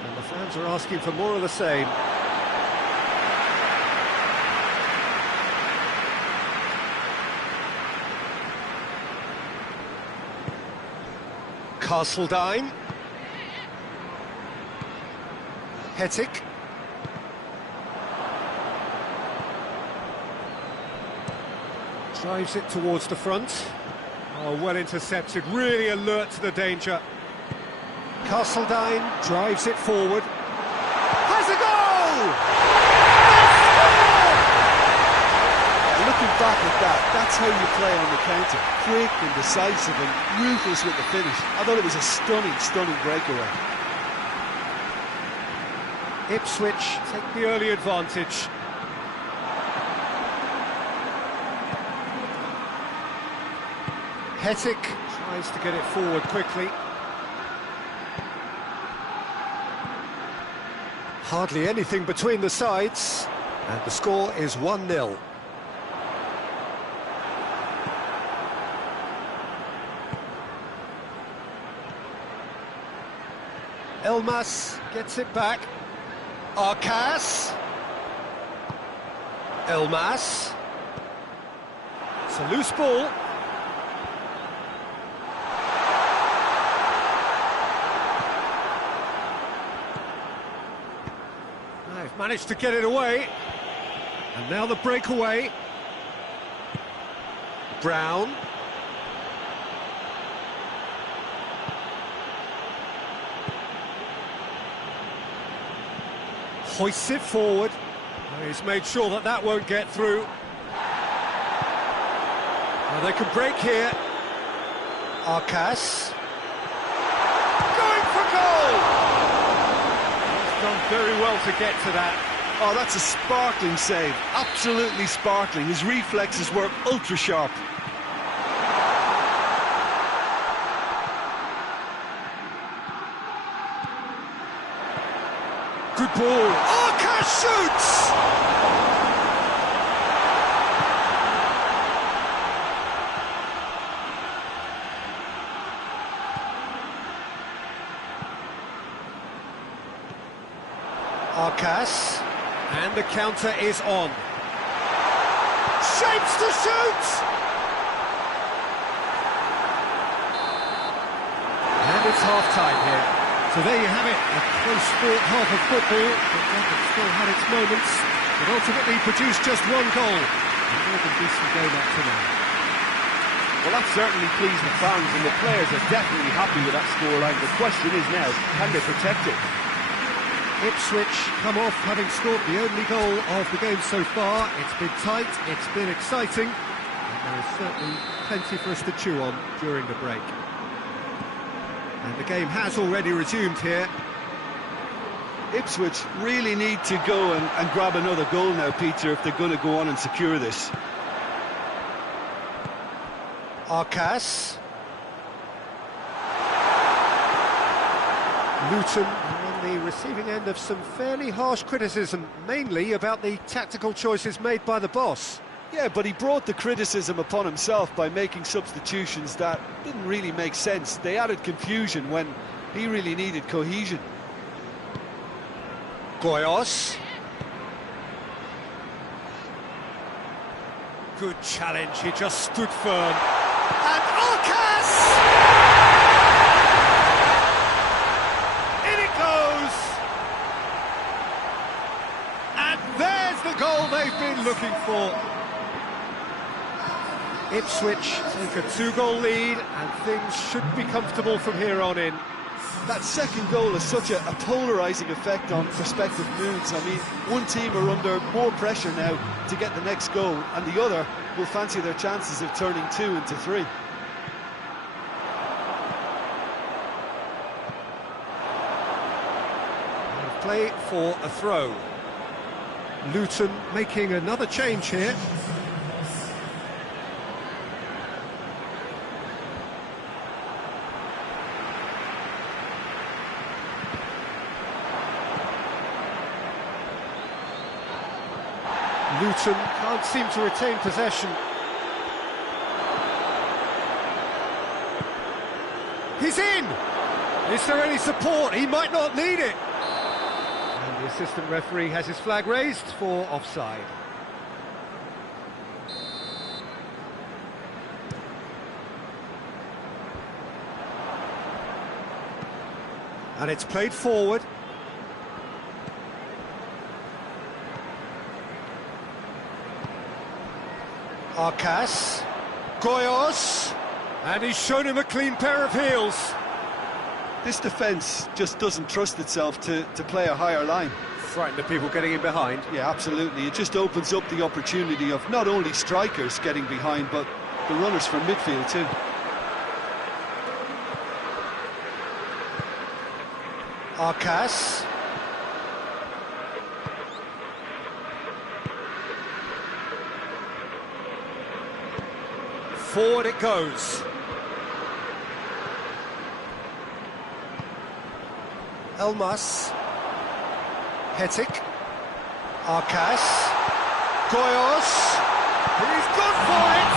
and the fans are asking for more of the same. Castledine. Hettick. Drives it towards the front. Oh, well intercepted, really alert to the danger. Castledine drives it forward. Has a goal! Looking back at that, that's how you play on the counter. Quick and decisive and ruthless with the finish. I thought it was a stunning, stunning breakaway. Ipswich take the early advantage. Hettick tries to get it forward quickly. Hardly anything between the sides, and the score is 1-0. Elmas gets it back. Arcas. Elmas. It's a loose ball. They've managed to get it away. And now the breakaway. Brown. Hoists it forward. He's made sure that that won't get through. Well, they can break here. Arcas. Going for goal! He's done very well to get to that. Oh, that's a sparkling save. Absolutely sparkling. His reflexes were ultra sharp. Good ball. Arcas shoots! Arcas, and the counter is on. Shapes to shoot! And it's half-time here. So there you have it, a close-fought half of football, but one that still had its moments, but ultimately produced just one goal. A more than decent game up to now. Well, that's certainly pleased the fans, and the players are definitely happy with that scoreline. The question is now, can they protect it? Ipswich come off having scored the only goal of the game so far. It's been tight, it's been exciting, and there is certainly plenty for us to chew on during the break. And the game has already resumed here. Ipswich really need to go and grab another goal now, Peter, if they're going to go on and secure this. Arcas. Luton are on the receiving end of some fairly harsh criticism, mainly about the tactical choices made by the boss. Yeah, but he brought the criticism upon himself by making substitutions that didn't really make sense. They added confusion when he really needed cohesion. Goyos. Good challenge, he just stood firm. And Arcas! In it goes! And there's the goal they've been looking for. Ipswich take a 2-goal lead, and things should be comfortable from here on in. That second goal has such a polarising effect on prospective moods. I mean, one team are under more pressure now to get the next goal, and the other will fancy their chances of turning 2 into 3. Play for a throw. Luton making another change here. Luton can't seem to retain possession. He's in! Is there any support? He might not need it. And the assistant referee has his flag raised for offside. And it's played forward. Arcas, Goyos, And he's shown him a clean pair of heels. This defence just doesn't trust itself to play a higher line. Frightened of people getting in behind. Yeah, absolutely. It just opens up the opportunity of not only strikers getting behind, but the runners from midfield too. Arcas. Forward it goes. Elmas. Hetic. Arcas. Goyos. He's gone for it!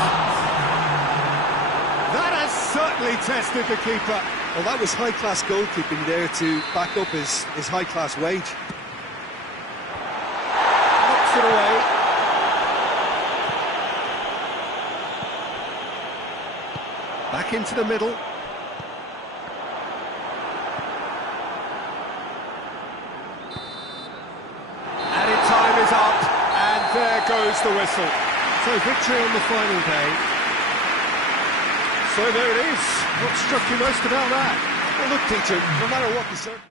That has certainly tested the keeper. Well, that was high-class goalkeeping there to back up his high-class wage. Knocks it away. Back into the middle. Added time is up, and there goes the whistle. So victory on the final day. So there it is. What struck you most about that? Well, look, Peter, no matter what the circumstances,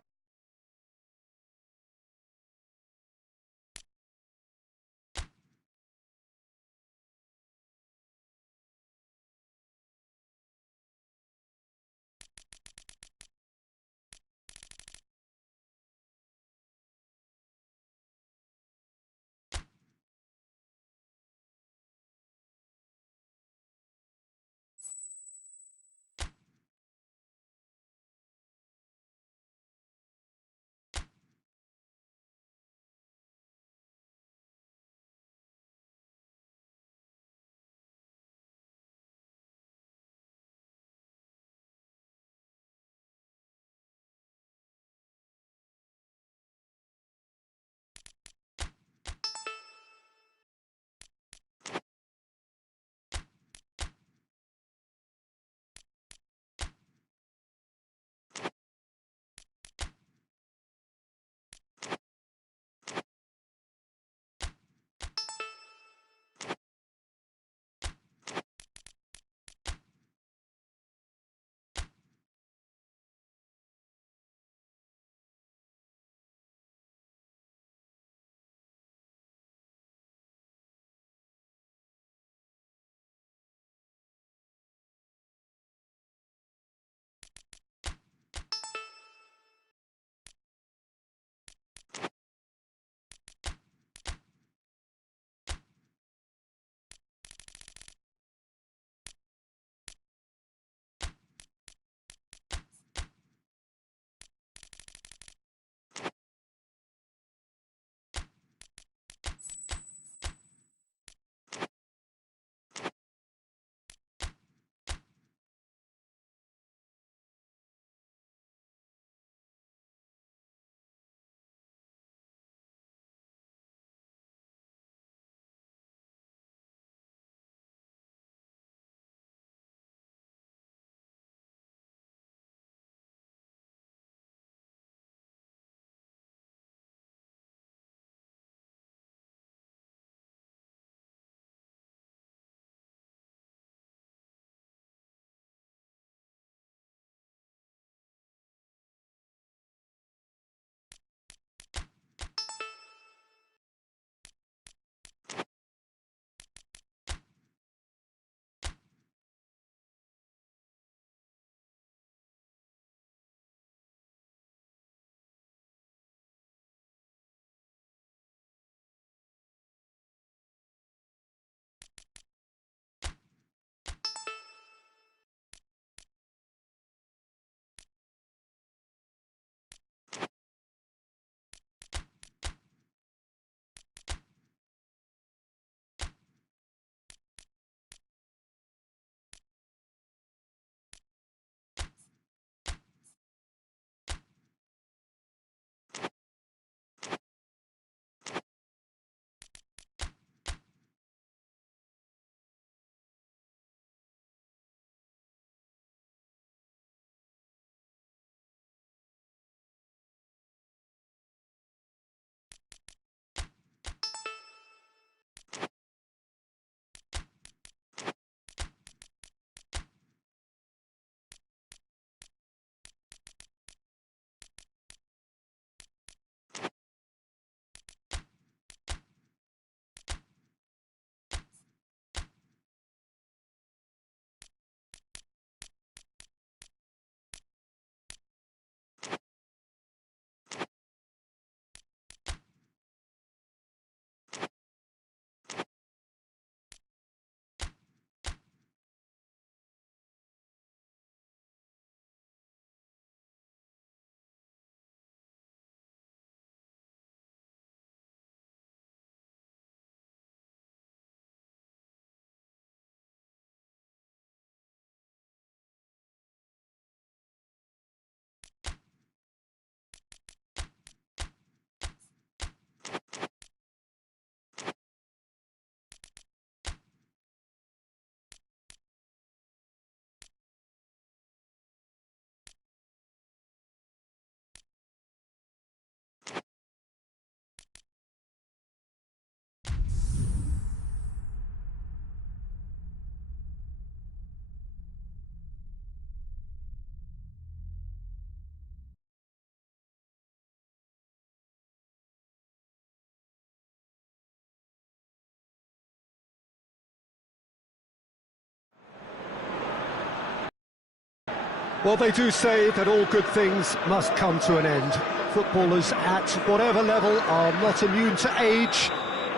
Well, they do say that all good things must come to an end. Footballers at whatever level are not immune to age,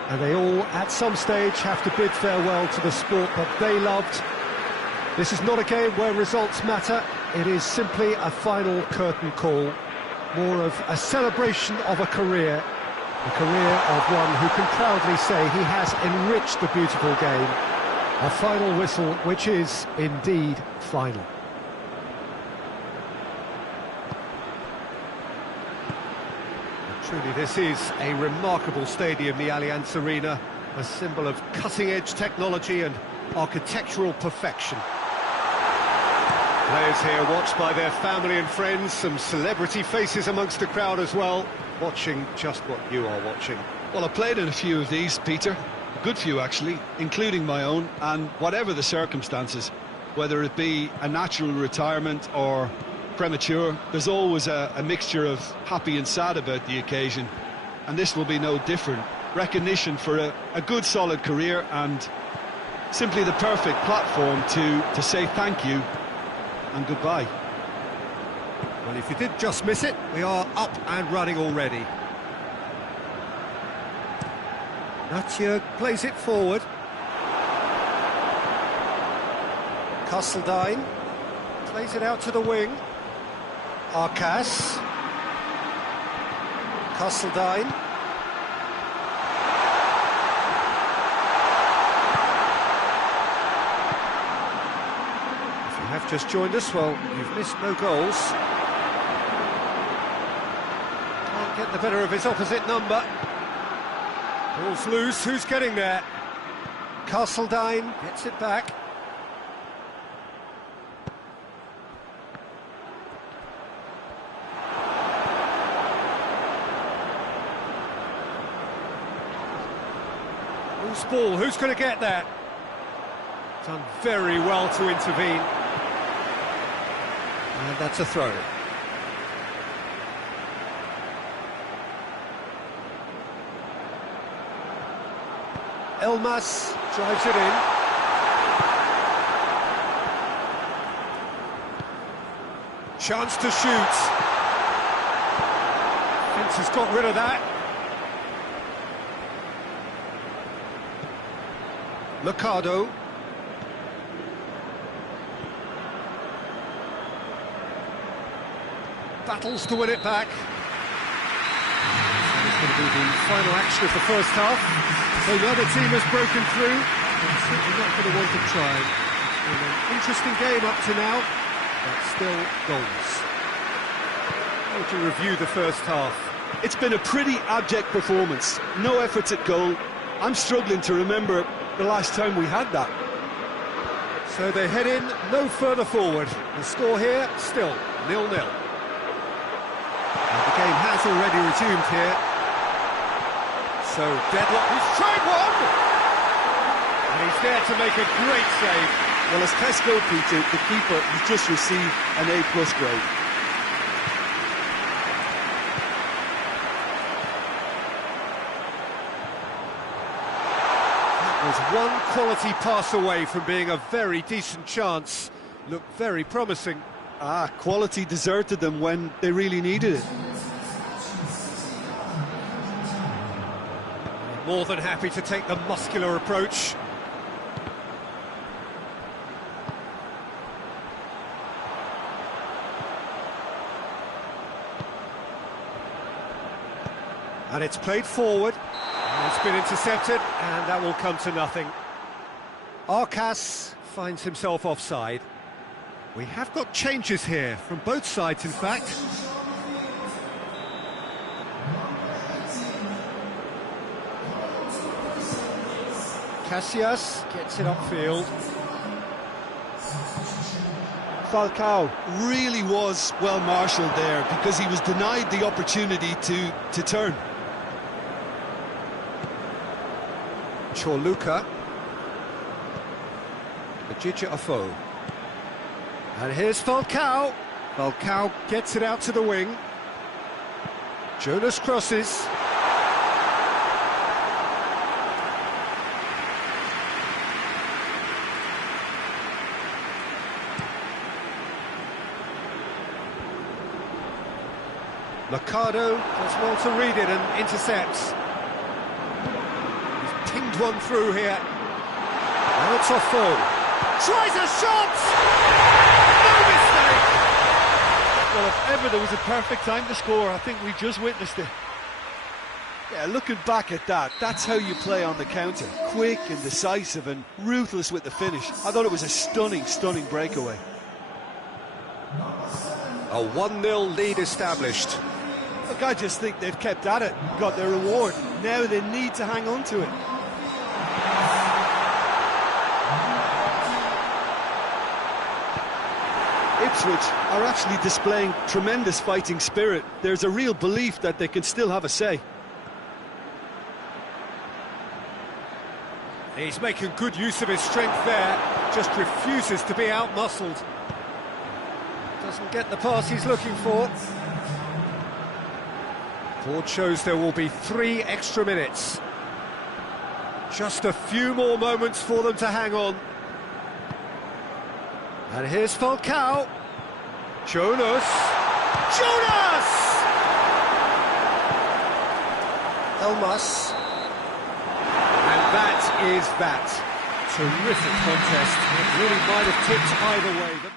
and they all, at some stage, have to bid farewell to the sport that they loved. This is not a game where results matter. It is simply a final curtain call, more of a celebration of a career of one who can proudly say he has enriched the beautiful game. A final whistle which is indeed final. Truly, this is a remarkable stadium, the Allianz Arena, a symbol of cutting-edge technology and architectural perfection. Players here watched by their family and friends, some celebrity faces amongst the crowd as well, watching just what you are watching. Well, I played in a few of these, Peter. A good few, actually, including my own, and whatever the circumstances, whether it be a natural retirement or premature, there's always a mixture of happy and sad about the occasion, and this will be no different. Recognition for a good solid career, and simply the perfect platform to say thank you and goodbye. Well, if you did just miss it, we are up and running already. Natje plays it forward. Castledine plays it out to the wing. Arcas. Castledine. If you have just joined us, well, you've missed no goals. Can't get the better of his opposite number. Ball's loose, who's getting there? Castledine gets it back. Loose ball, who's going to get there? Done very well to intervene. And that's a throw. Elmas drives it in. Chance to shoot. Fence has got rid of that. Mercado. Battles to win it back. That is going to be the final action of the first half. So the other team has broken through. They're certainly not going to want to try. It's been an interesting game up to now, but still goals. How would you review the first half? It's been a pretty abject performance. No efforts at goal. I'm struggling to remember the last time we had that. So they head in no further forward. The score here, still 0-0. And the game has already resumed here. So deadlock, he's tried one! And he's there to make a great save. Well, as tests go, Peter, the keeper has just received an A+ grade. Was one quality pass away from being a very decent chance. Looked very promising. Quality deserted them when they really needed it. More than happy to take the muscular approach. And it's played forward. It's been intercepted, and that will come to nothing. Arcas finds himself offside. We have got changes here, from both sides, in fact. Casillas gets it upfield. Falcao really was well marshalled there because he was denied the opportunity to turn. Chorluka. Ajija Afo. And here's Falcao. Falcao gets it out to the wing. Jonas crosses. Mercado does well to read it and intercepts. He's pinged one through here. Now it's off Foe. Tries a shot! No mistake! Well, if ever there was a perfect time to score, I think we just witnessed it. Yeah, looking back at that, that's how you play on the counter. Quick and decisive and ruthless with the finish. I thought it was a stunning, stunning breakaway. A 1-0 lead established. Look, I just think they've kept at it, got their reward. Now they need to hang on to it. Ipswich are actually displaying tremendous fighting spirit. There's a real belief that they can still have a say. He's making good use of his strength there, just refuses to be outmuscled. Doesn't get the pass he's looking for. Board shows there will be 3 extra minutes. Just a few more moments for them to hang on. And here's Falcao. Jonas! Elmas. And that is that. Terrific contest. It really might have tipped either way.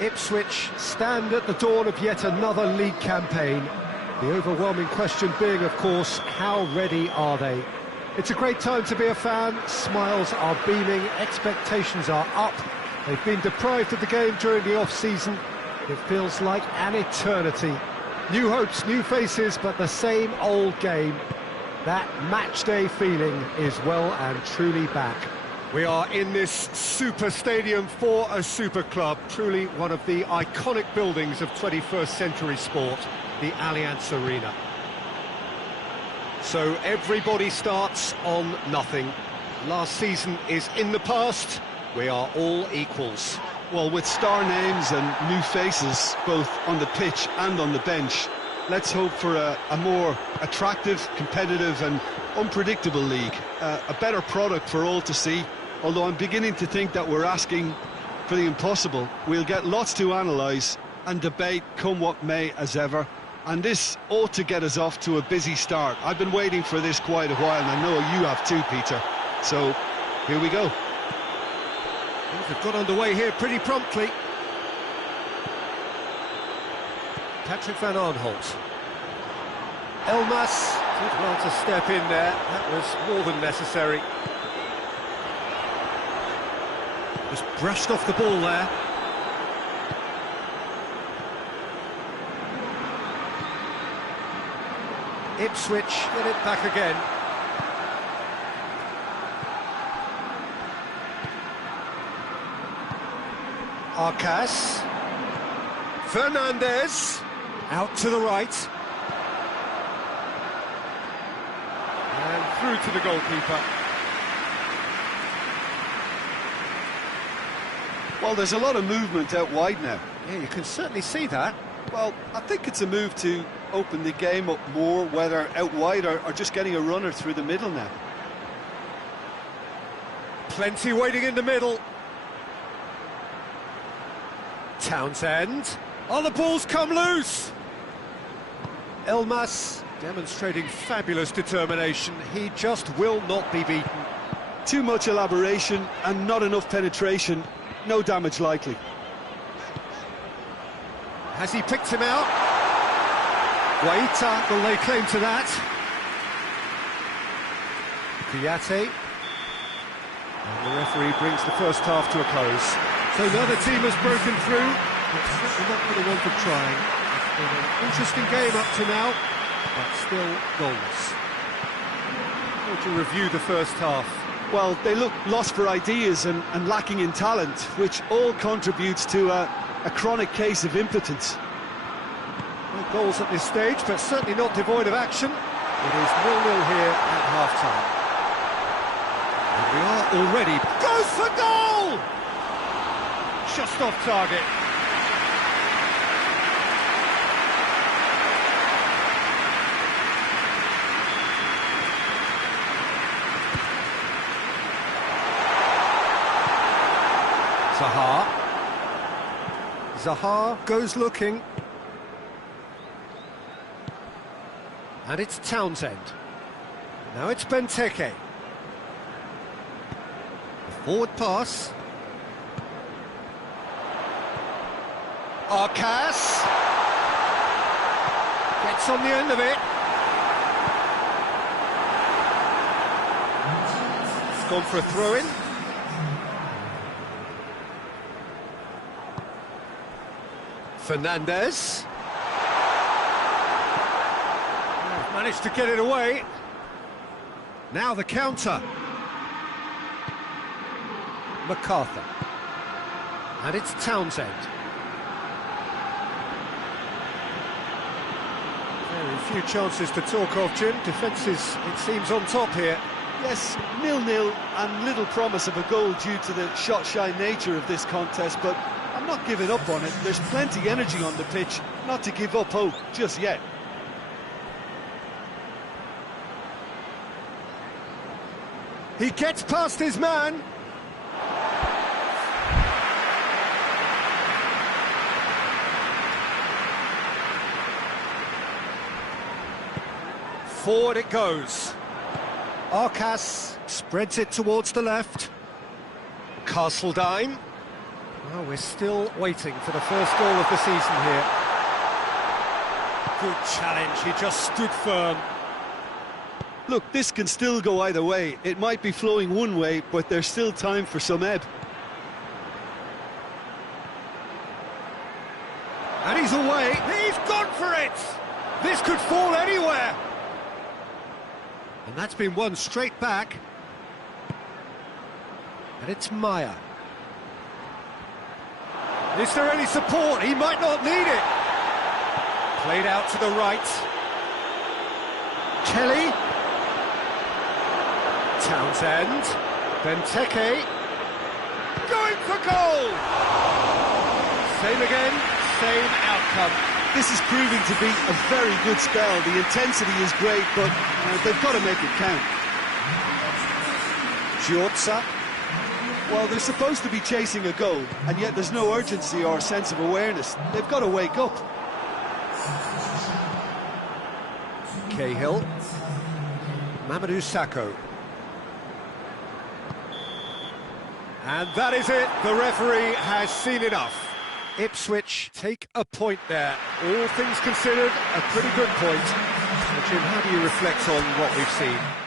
Ipswich stand at the dawn of yet another league campaign. The overwhelming question being, of course, how ready are they? It's a great time to be a fan. Smiles are beaming, expectations are up. They've been deprived of the game during the off-season. It feels like an eternity. New hopes, new faces, but the same old game. That match-day feeling is well and truly back. We are in this super stadium for a super club, truly one of the iconic buildings of 21st century sport, the Allianz Arena. So everybody starts on nothing. Last season is in the past, we are all equals. Well, with star names and new faces, both on the pitch and on the bench, let's hope for a more attractive, competitive and unpredictable league. A better product for all to see. Although I'm beginning to think that we're asking for the impossible. We'll get lots to analyse and debate, come what may, as ever. And this ought to get us off to a busy start. I've been waiting for this quite a while, and I know you have too, Peter. So, here we go. Things have got underway here pretty promptly. Patrick van Arnholt. Elmas did well to step in there. That was more than necessary. Just brushed off the ball there. Ipswich get it back again. Arcas. Fernandez. Out to the right. And through to the goalkeeper. Well, there's a lot of movement out wide now. Yeah, you can certainly see that. Well, I think it's a move to open the game up more, whether out wide or just getting a runner through the middle now. Plenty waiting in the middle. Townsend. Oh, the ball's come loose! Elmas demonstrating fabulous determination. He just will not be beaten. Too much elaboration and not enough penetration. No damage likely. Has he picked him out? Guaita will lay claim to that. Kouyaté. And the referee brings the first half to a close. So another team has broken through. It's certainly not for the want of trying. It's been an interesting game up to now, but still goalless. How would you review the first half? Well, they look lost for ideas and lacking in talent, which all contributes to a chronic case of impotence. No goals at this stage, but certainly not devoid of action. It is 0-0 here at half-time. And we are already... Goes for goal! Just off target. Zaha goes looking. And it's Townsend. Now it's Benteke. Forward pass. Arcas. Gets on the end of it. It's gone for a throw-in. Fernandez. Managed to get it away. Now the counter. MacArthur. And it's Townsend. Very few chances to talk of, Jim. Defence is, it seems, on top here. Yes, 0-0 and little promise of a goal due to the shot-shy nature of this contest, but I'm not giving up on it. There's plenty energy on the pitch, not to give up hope just yet. He gets past his man. Forward it goes. Arcas spreads it towards the left. Castledine. Well, we're still waiting for the first goal of the season here. Good challenge, he just stood firm. Look, this can still go either way. It might be flowing one way, but there's still time for some ebb. And he's away. He's gone for it! This could fall anywhere. And that's been won straight back. And it's Meyer. Is there any support? He might not need it. Played out to the right. Kelly. Townsend. Benteke. Going for goal! Same again, same outcome. This is proving to be a very good spell. The intensity is great, but they've got to make it count. Giorza. Well, they're supposed to be chasing a goal, and yet there's no urgency or sense of awareness. They've got to wake up. Cahill. Mamadou Sakho. And that is it. The referee has seen enough. Ipswich take a point there. All things considered, a pretty good point. Jim, how do you reflect on what we've seen?